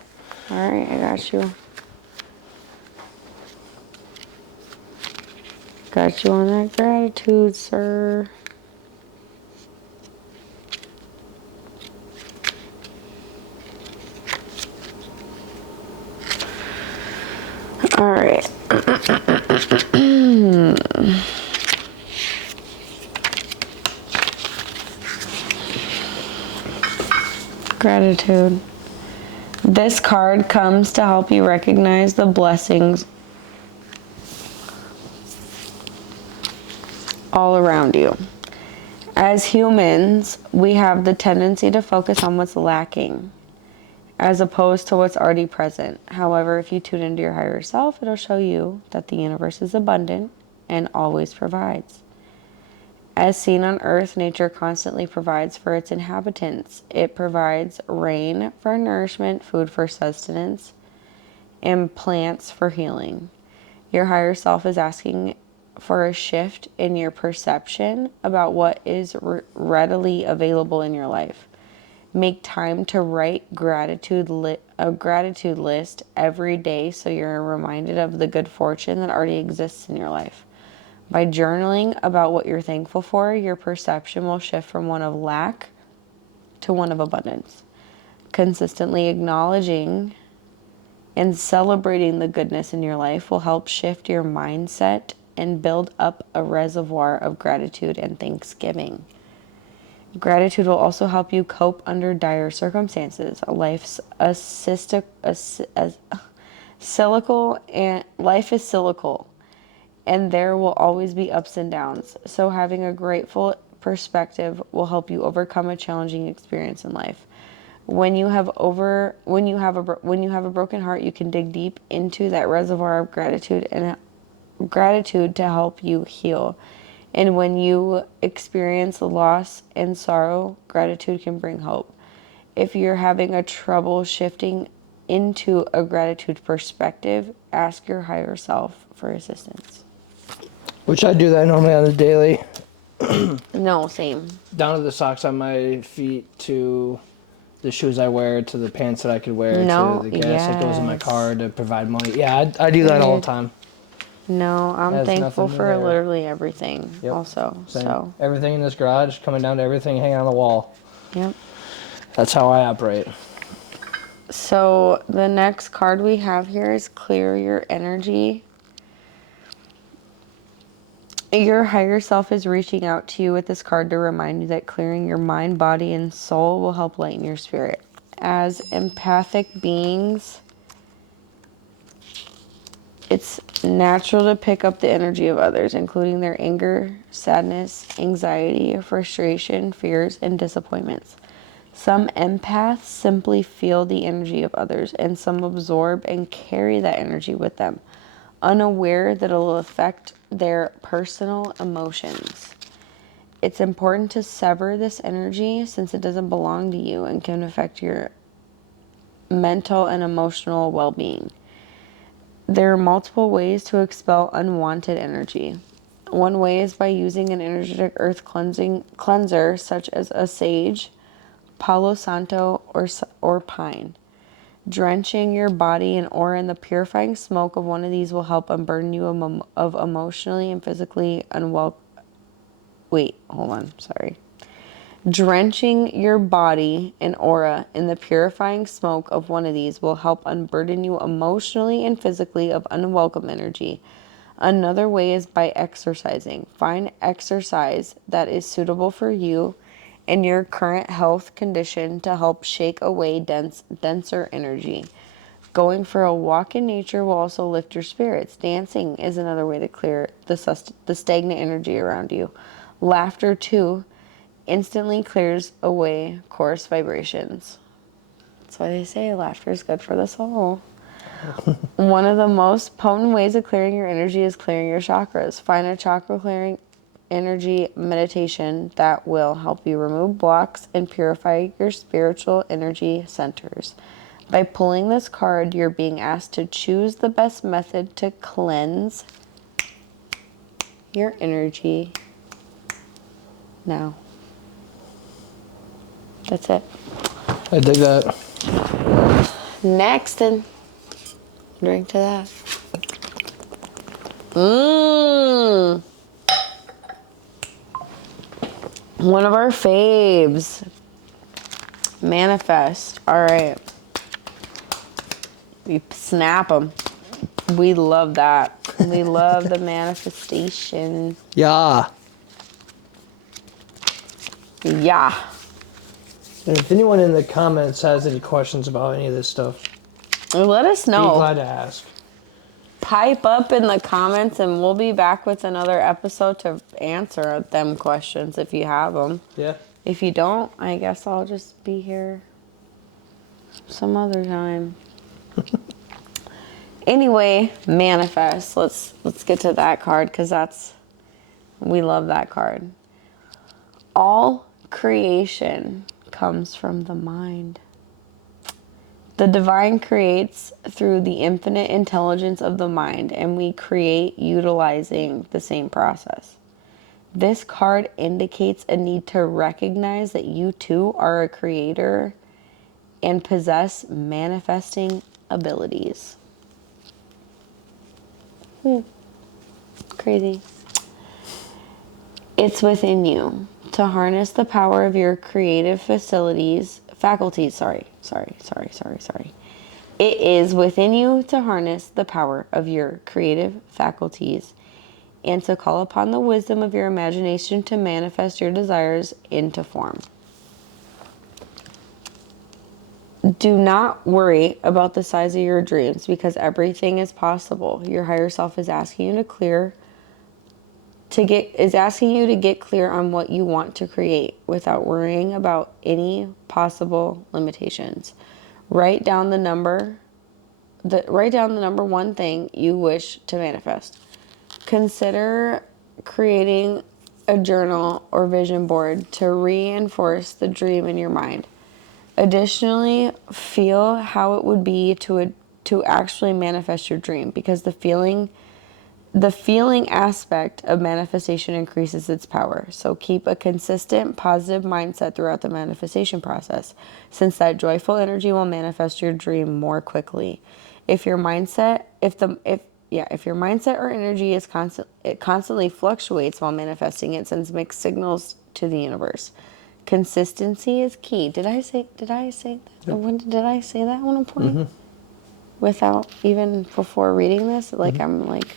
All right, I got you. Got you on that gratitude, sir. All right. Gratitude. This card comes to help you recognize the blessings all around you. As humans, we have the tendency to focus on what's lacking as opposed to what's already present. However, if you tune into your higher self, it'll show you that the universe is abundant and always provides. As seen on Earth, nature constantly provides for its inhabitants. It provides rain for nourishment, food for sustenance, and plants for healing. Your higher self is asking for a shift in your perception about what is readily available in your life. Make time to write a gratitude list every day so you're reminded of the good fortune that already exists in your life. By journaling about what you're thankful for, your perception will shift from one of lack to one of abundance. Consistently acknowledging and celebrating the goodness in your life will help shift your mindset and build up a reservoir of gratitude and thanksgiving. Gratitude will also help you cope under dire circumstances. Life is cyclical, and there will always be ups and downs. So having a grateful perspective will help you overcome a challenging experience in life. When you have a broken heart, you can dig deep into that reservoir of gratitude to help you heal. And when you experience loss and sorrow, gratitude can bring hope. If you're having a trouble shifting into a gratitude perspective, ask your higher self for assistance. Which I do that normally on the daily. No, same. Down to the socks on my feet, to the shoes I wear, to the pants that I could wear, No, to the gas that goes in my yes. car to provide money. Yeah, I do that all the time. No, I'm Has thankful nothing to for there. literally everything. Yep. Also, Same. so Everything in this garage, coming down to everything hanging on the wall. yep. That's how I operate. So the next card we have here is clear your energy. Your higher self is reaching out to you with this card to remind you that clearing your mind, body, and soul will help lighten your spirit. As empathic beings, it's natural to pick up the energy of others, including their anger, sadness, anxiety, frustration, fears, and disappointments. Some empaths simply feel the energy of others, and some absorb and carry that energy with them, unaware that it will affect their personal emotions. It's important to sever this energy since it doesn't belong to you and can affect your mental and emotional well-being. There are multiple ways to expel unwanted energy. One way is by using an energetic earth cleanser such as a sage, Palo Santo, or pine. Drenching your body and aura in the purifying smoke of one of these will help unburden you of emotionally and physically unwell. Wait, hold on, sorry. Drenching your body and aura in the purifying smoke of one of these will help unburden you emotionally and physically of unwelcome energy. Another way is by exercising. Find exercise that is suitable for you and your current health condition to help shake away denser energy. Going for a walk in nature will also lift your spirits. Dancing is another way to clear the stagnant energy around you. Laughter, too, instantly clears away coarse vibrations. That's why they say laughter is good for the soul. One of the most potent ways of clearing your energy is clearing your chakras. Find a chakra clearing energy meditation that will help you remove blocks and purify your spiritual energy centers. By pulling this card, you're being asked to choose the best method to cleanse your energy now. That's it. I dig that. Next, and drink to that. One of our faves. Manifest. All right. We snap them. We love that. We love the manifestation. Yeah. Yeah. And if anyone in the comments has any questions about any of this stuff, Let us be know. glad to ask. Pipe up in the comments and we'll be back with another episode to answer them questions if you have them. Yeah. If you don't, I guess I'll just be here some other time. Anyway, manifest. Let's get to that card because we love that card. All creation comes from the mind. The divine creates through the infinite intelligence of the mind, and we create utilizing the same process. This card indicates a need to recognize that you too are a creator and possess manifesting abilities. Crazy. It's within you to harness the power of your creative faculties. It is within you to harness the power of your creative faculties and to call upon the wisdom of your imagination to manifest your desires into form. Do not worry about the size of your dreams because everything is possible. Your higher self is asking you to get clear on what you want to create without worrying about any possible limitations. Write down the number one thing you wish to manifest. Consider creating a journal or vision board to reinforce the dream in your mind. Additionally, feel how it would be to actually manifest your dream because the feeling aspect of manifestation increases its power. So keep a consistent, positive mindset throughout the manifestation process, since that joyful energy will manifest your dream more quickly. If your mindset or energy is constantly fluctuates while manifesting, it sends mixed signals to the universe. Consistency is key. Did I say that? Yep. When did I say that one point? Mm-hmm. Without even before reading this, like I'm like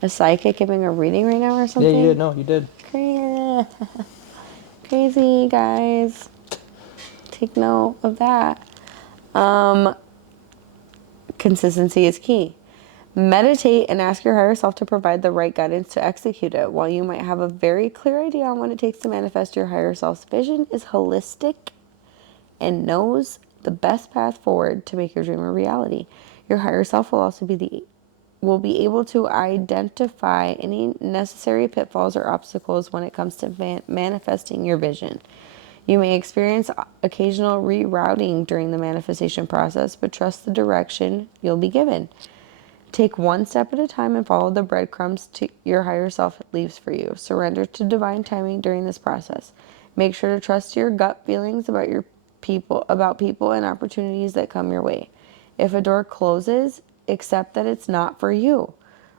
a psychic giving a reading right now or something? Yeah, you did. No, you did. Crazy, guys. Take note of that. Consistency is key. Meditate and ask your higher self to provide the right guidance to execute it. While you might have a very clear idea on what it takes to manifest, your higher self's vision is holistic and knows the best path forward to make your dream a reality. Your higher self will also will be able to identify any necessary pitfalls or obstacles when it comes to manifesting your vision. You may experience occasional rerouting during the manifestation process, but trust the direction you'll be given. Take one step at a time and follow the breadcrumbs your higher self leaves for you. Surrender to divine timing during this process. Make sure to trust your gut feelings about people and opportunities that come your way. If a door closes, accept that it's not for you.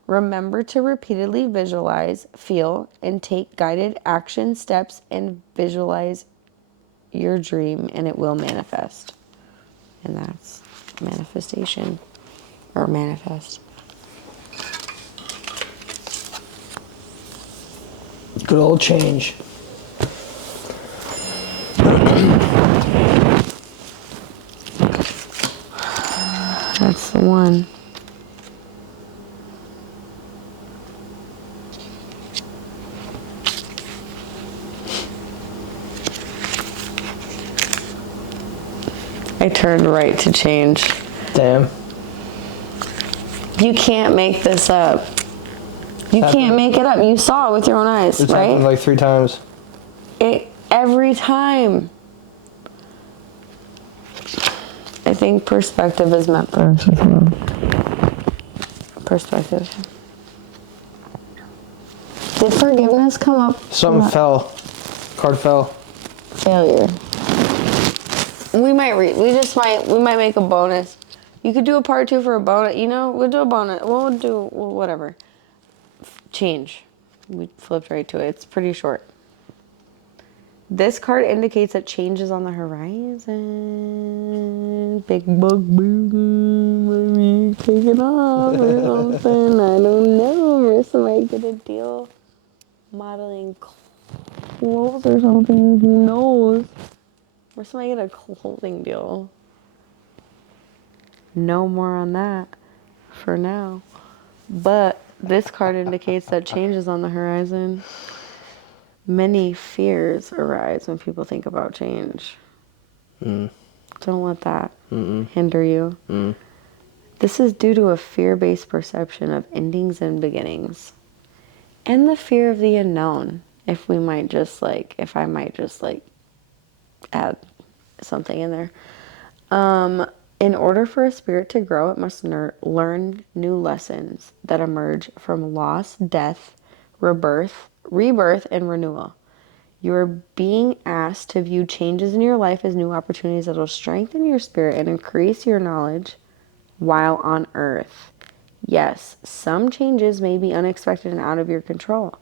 Remember to repeatedly visualize, feel, and take guided action steps and visualize your dream, and it will manifest. And that's manifestation. Or manifest. Good old change. That's the one. I turned right to change. Damn. You can't make this up. You can't make it up. You saw it with your own eyes, it's right? Happened like 3 times. Every time. I think perspective is meant for us as well. Perspective. Did forgiveness come up? Something fell. Card fell. Failure. We might make a bonus. You could do a part 2 for a bonus. We'll do a bonus. Whatever. Change. We flipped right to it. It's pretty short. This card indicates that change is on the horizon. Big bug maybe taking off or something. I don't know. Marissa might get a deal modeling clothes or something. Who knows? Marissa might get a clothing deal. No more on that for now. But this card indicates that change is on the horizon. Many fears arise when people think about change. Don't let that hinder you. This is due to a fear-based perception of endings and beginnings. And the fear of the unknown. If I might just add something in there. In order for a spirit to grow, it must learn new lessons that emerge from loss, death, rebirth, and renewal. You are being asked to view changes in your life as new opportunities that will strengthen your spirit and increase your knowledge while on earth. Yes, some changes may be unexpected and out of your control,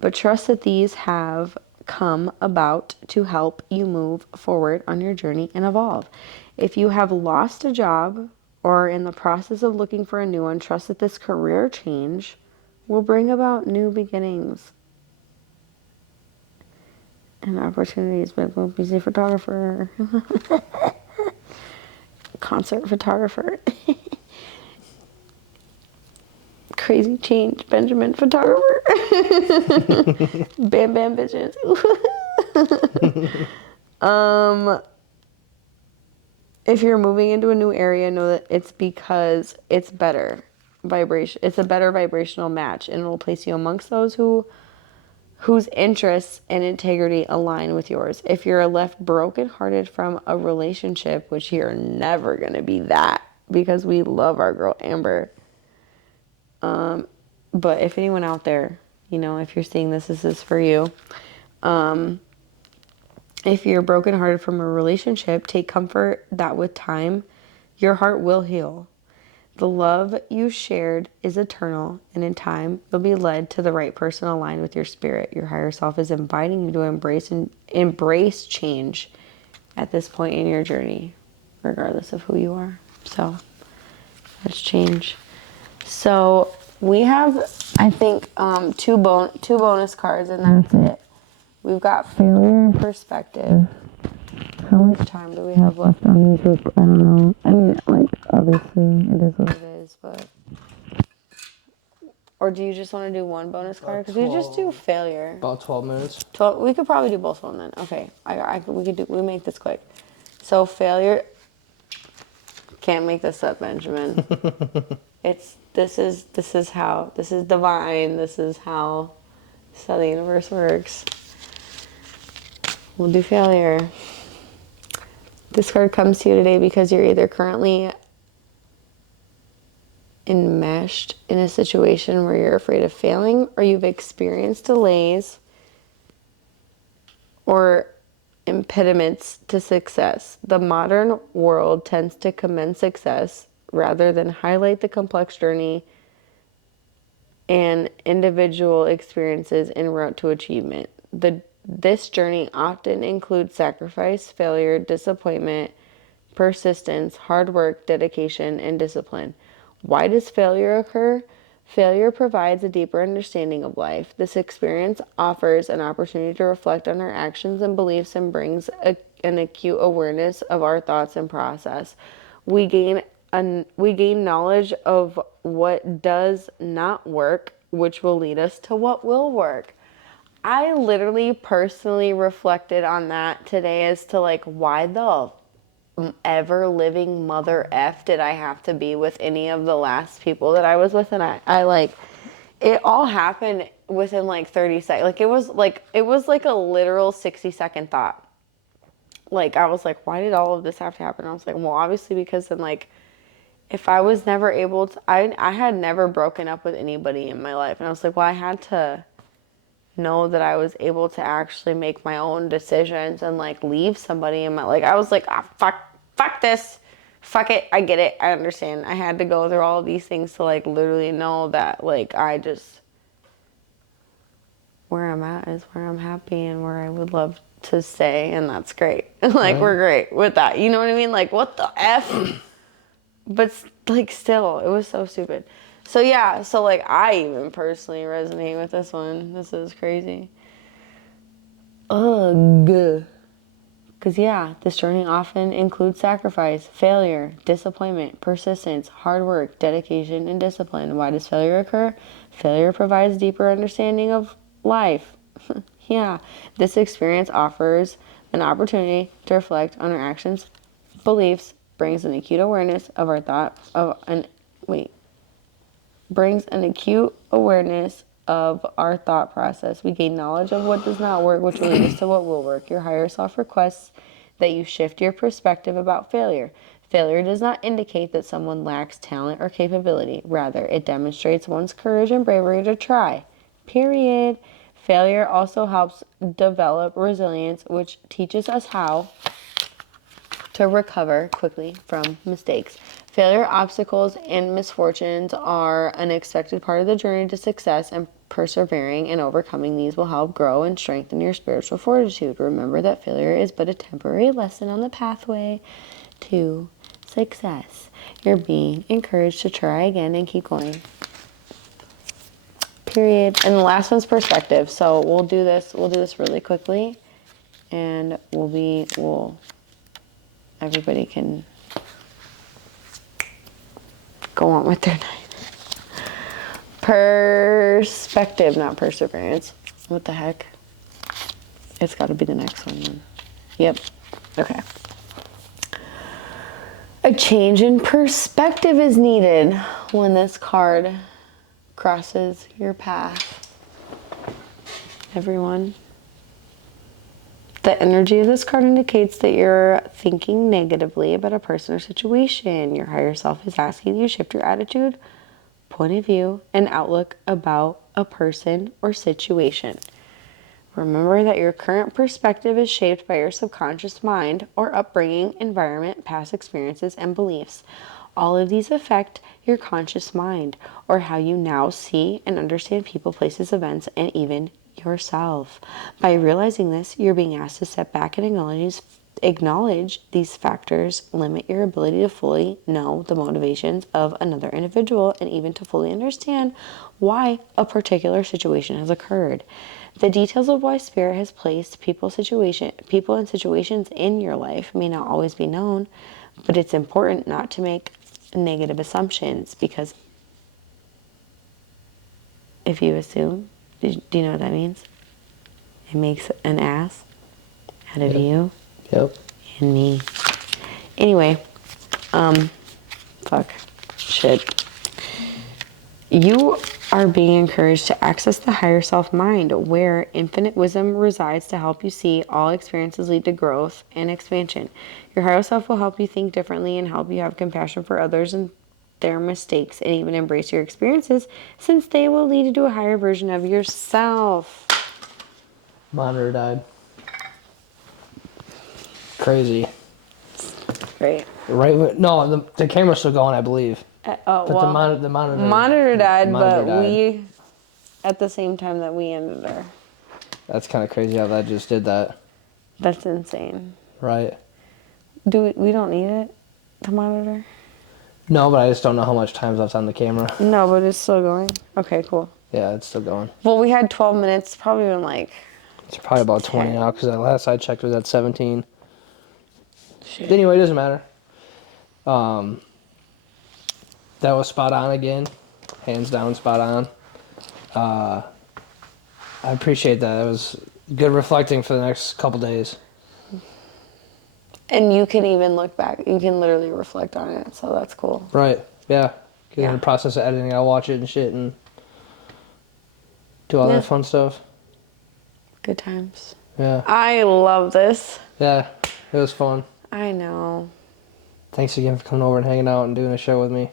but trust that these have come about to help you move forward on your journey and evolve. If you have lost a job or are in the process of looking for a new one, trust that this career change will bring about new beginnings and opportunities. Big busy photographer, concert photographer. Crazy change, Benjamin photographer. Bam bam bitches. If you're moving into a new area, know that it's because it's better vibration. It's a better vibrational match, and it will place you amongst those whose interests and integrity align with yours. If you're left brokenhearted from a relationship, which you're never gonna be that, because we love our girl Amber. But if anyone out there, if you're seeing this is for you. If you're brokenhearted from a relationship, take comfort that with time, your heart will heal. The love you shared is eternal, and in time, you'll be led to the right person aligned with your spirit. Your higher self is inviting you to embrace change at this point in your journey, regardless of who you are. So, let's change. So, we have, I think, two bonus cards, and that's it. We've got failure and perspective. How much time do we have left on these? I don't know. I mean, obviously, it is what it is, but... Or do you just want to do one bonus card? Because we just do failure. About 12 minutes. 12. We could probably do both of them then. Okay. We make this quick. So failure... Can't make this up, Benjamin. This is divine. This is how the universe works. We'll do failure. This card comes to you today because you're either currently enmeshed in a situation where you're afraid of failing, or you've experienced delays or impediments to success. The modern world tends to commend success rather than highlight the complex journey and individual experiences en route to achievement. This journey often includes sacrifice, failure, disappointment, persistence, hard work, dedication, and discipline. Why does failure occur? Failure provides a deeper understanding of life. This experience offers an opportunity to reflect on our actions and beliefs and brings an acute awareness of our thoughts and process. We gain knowledge of what does not work, which will lead us to what will work. I literally personally reflected on that today as to why the ever living mother F did I have to be with any of the last people that I was with, and I it all happened within 30 seconds. It was a literal 60-second thought. I was like, why did all of this have to happen? I was like, well, obviously because then if I was never able to, I had never broken up with anybody in my life, and I was like, well, I had to know that I was able to actually make my own decisions and leave somebody in my, I was like, fuck this, fuck it, I get it, I understand. I had to go through all these things to literally know that I just, where I'm at is where I'm happy and where I would love to stay, and that's great. Right. We're great with that, you know what I mean? What the F? But still, it was so stupid. So yeah, I even personally resonate with this one. This is crazy. Ugh. Because yeah, this journey often includes sacrifice, failure, disappointment, persistence, hard work, dedication, and discipline. Why does failure occur? Failure provides deeper understanding of life. Yeah, this experience offers an opportunity to reflect on our actions beliefs, brings an acute awareness of our thought of an wait. Brings an acute awareness of our thought process. We gain knowledge of what does not work, which will lead us to what will work. Your higher self requests that you shift your perspective about failure. Failure does not indicate that someone lacks talent or capability. Rather, it demonstrates one's courage and bravery to try. Period. Failure also helps develop resilience, which teaches us how to recover quickly from mistakes. Failure, obstacles, and misfortunes are an expected part of the journey to success, and persevering and overcoming these will help grow and strengthen your spiritual fortitude. Remember that failure is but a temporary lesson on the pathway to success. You're being encouraged to try again and keep going. Period. And the last one's perspective. So we'll do this really quickly, and everybody can go on with their night. Perspective, not perseverance. What the heck? It's got to be the next one then. Yep. Okay. A change in perspective is needed when this card crosses your path. Everyone. The energy of this card indicates that you're thinking negatively about a person or situation. Your higher self is asking you to shift your attitude, point of view, and outlook about a person or situation. Remember that your current perspective is shaped by your subconscious mind or upbringing, environment, past experiences, and beliefs. All of these affect your conscious mind, or how you now see and understand people, places, events, and even yourself. By realizing this, you're being asked to step back and acknowledge these factors limit your ability to fully know the motivations of another individual and even to fully understand why a particular situation has occurred. The details of why Spirit has placed people and situations in your life may not always be known, but it's important not to make negative assumptions, because if you assume, do you know what that means? It makes an ass out of you and me. Anyway, shit. You are being encouraged to access the higher self mind, where infinite wisdom resides to help you see all experiences lead to growth and expansion. Your higher self will help you think differently and help you have compassion for others and their mistakes, and even embrace your experiences, since they will lead you to a higher version of yourself. Monitor died. Crazy. Great. No, the camera's still going, I believe. But the monitor died, we, at the same time that we ended her. That's kind of crazy how that just did that. That's insane. Right. We don't need it, the monitor? No, but I just don't know how much time's left on the camera. No, but it's still going? Okay, cool. Yeah, it's still going. Well, we had 12 minutes, probably been like... It's probably about 20 now, because the last I checked was at 17. Shit. Anyway, it doesn't matter. That was spot on again. Hands down, spot on. I appreciate that. It was good reflecting for the next couple days. And you can even look back. You can literally reflect on it, so that's cool. Right, yeah. In the process of editing, I'll watch it and shit and do all that fun stuff. Good times. Yeah. I love this. Yeah, it was fun. I know. Thanks again for coming over and hanging out and doing a show with me.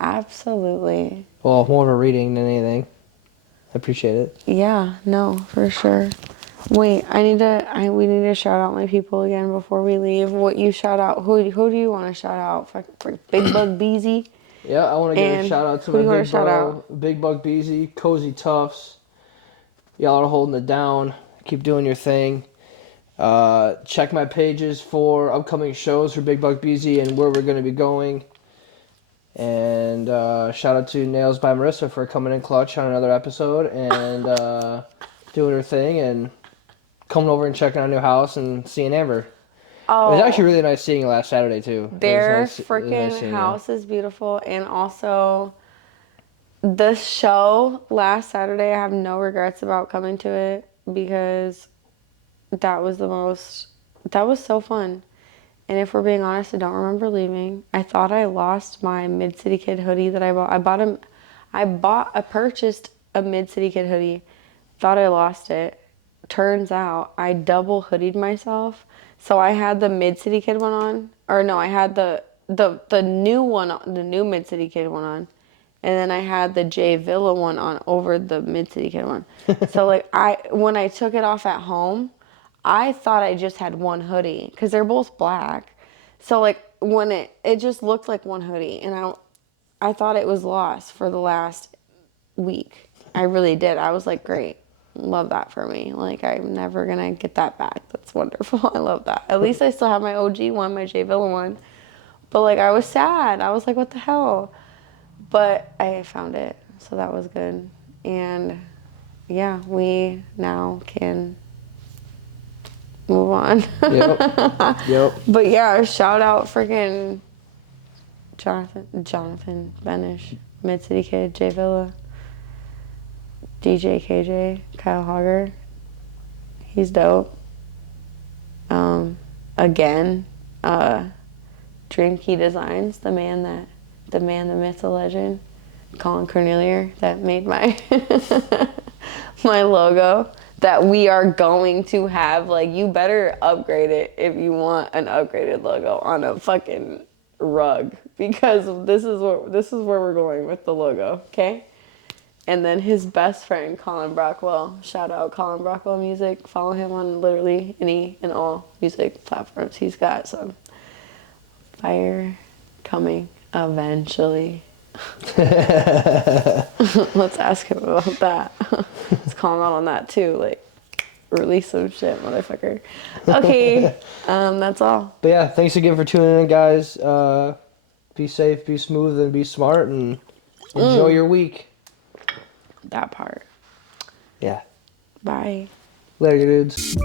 Absolutely. Well, more of a reading than anything. I appreciate it. Yeah, no, for sure. Wait, we need to shout out my people again before we leave. What you shout out? Who do you want to shout out? For Big Bug Beezy. Yeah, I want to give a shout out to my big bro, Big Bug Beezy, Cozy Tufts. Y'all are holding it down. Keep doing your thing. Check my pages for upcoming shows for Big Bug Beezy and where we're going to be going. And shout out to Nails by Marissa for coming in clutch on another episode and doing her thing and coming over and checking out a new house and seeing Amber. Oh, it was actually really nice seeing you last Saturday too. Their freaking house is beautiful, and also the show last Saturday, I have no regrets about coming to it because that was so fun. And if we're being honest, I don't remember leaving. I thought I lost my Mid City Kid hoodie that I bought. I purchased a Mid City Kid hoodie. Thought I lost it. Turns out I double hoodied myself. So I had the Mid City Kid one on, or no, I had the new one, the new Mid City Kid one on, and then I had the J Villa one on over the Mid City Kid one. So like when I took it off at home, I thought I just had one hoodie because they're both black. So like when it just looked like one hoodie, and I thought it was lost for the last week. I really did. I was like, great. Love that for me. Like, I'm never gonna get that back. That's wonderful. I love that. At least I still have my OG one, my J Villa one. But like, I was sad. I was like, what the hell? But I found it, so that was good. And yeah, we now can move on. Yep. But yeah, shout out freaking Jonathan Benish, Mid City Kid, J Villa. DJ KJ, Kyle Hogger, he's dope. Again, Dream Key Designs, the myth, the legend, Colin Cornelier, that made my my logo that we are going to have. Like, you better upgrade it if you want an upgraded logo on a fucking rug, because this is where we're going with the logo, okay? And then his best friend, Colin Brockwell. Shout out Colin Brockwell Music. Follow him on literally any and all music platforms. He's got some fire coming eventually. Let's ask him about that. Let's call him out on that too. Like, release some shit, motherfucker. Okay, that's all. But yeah, thanks again for tuning in, guys. Be safe, be smooth, and be smart, and enjoy your week. That part. Yeah. Bye. Later, dudes.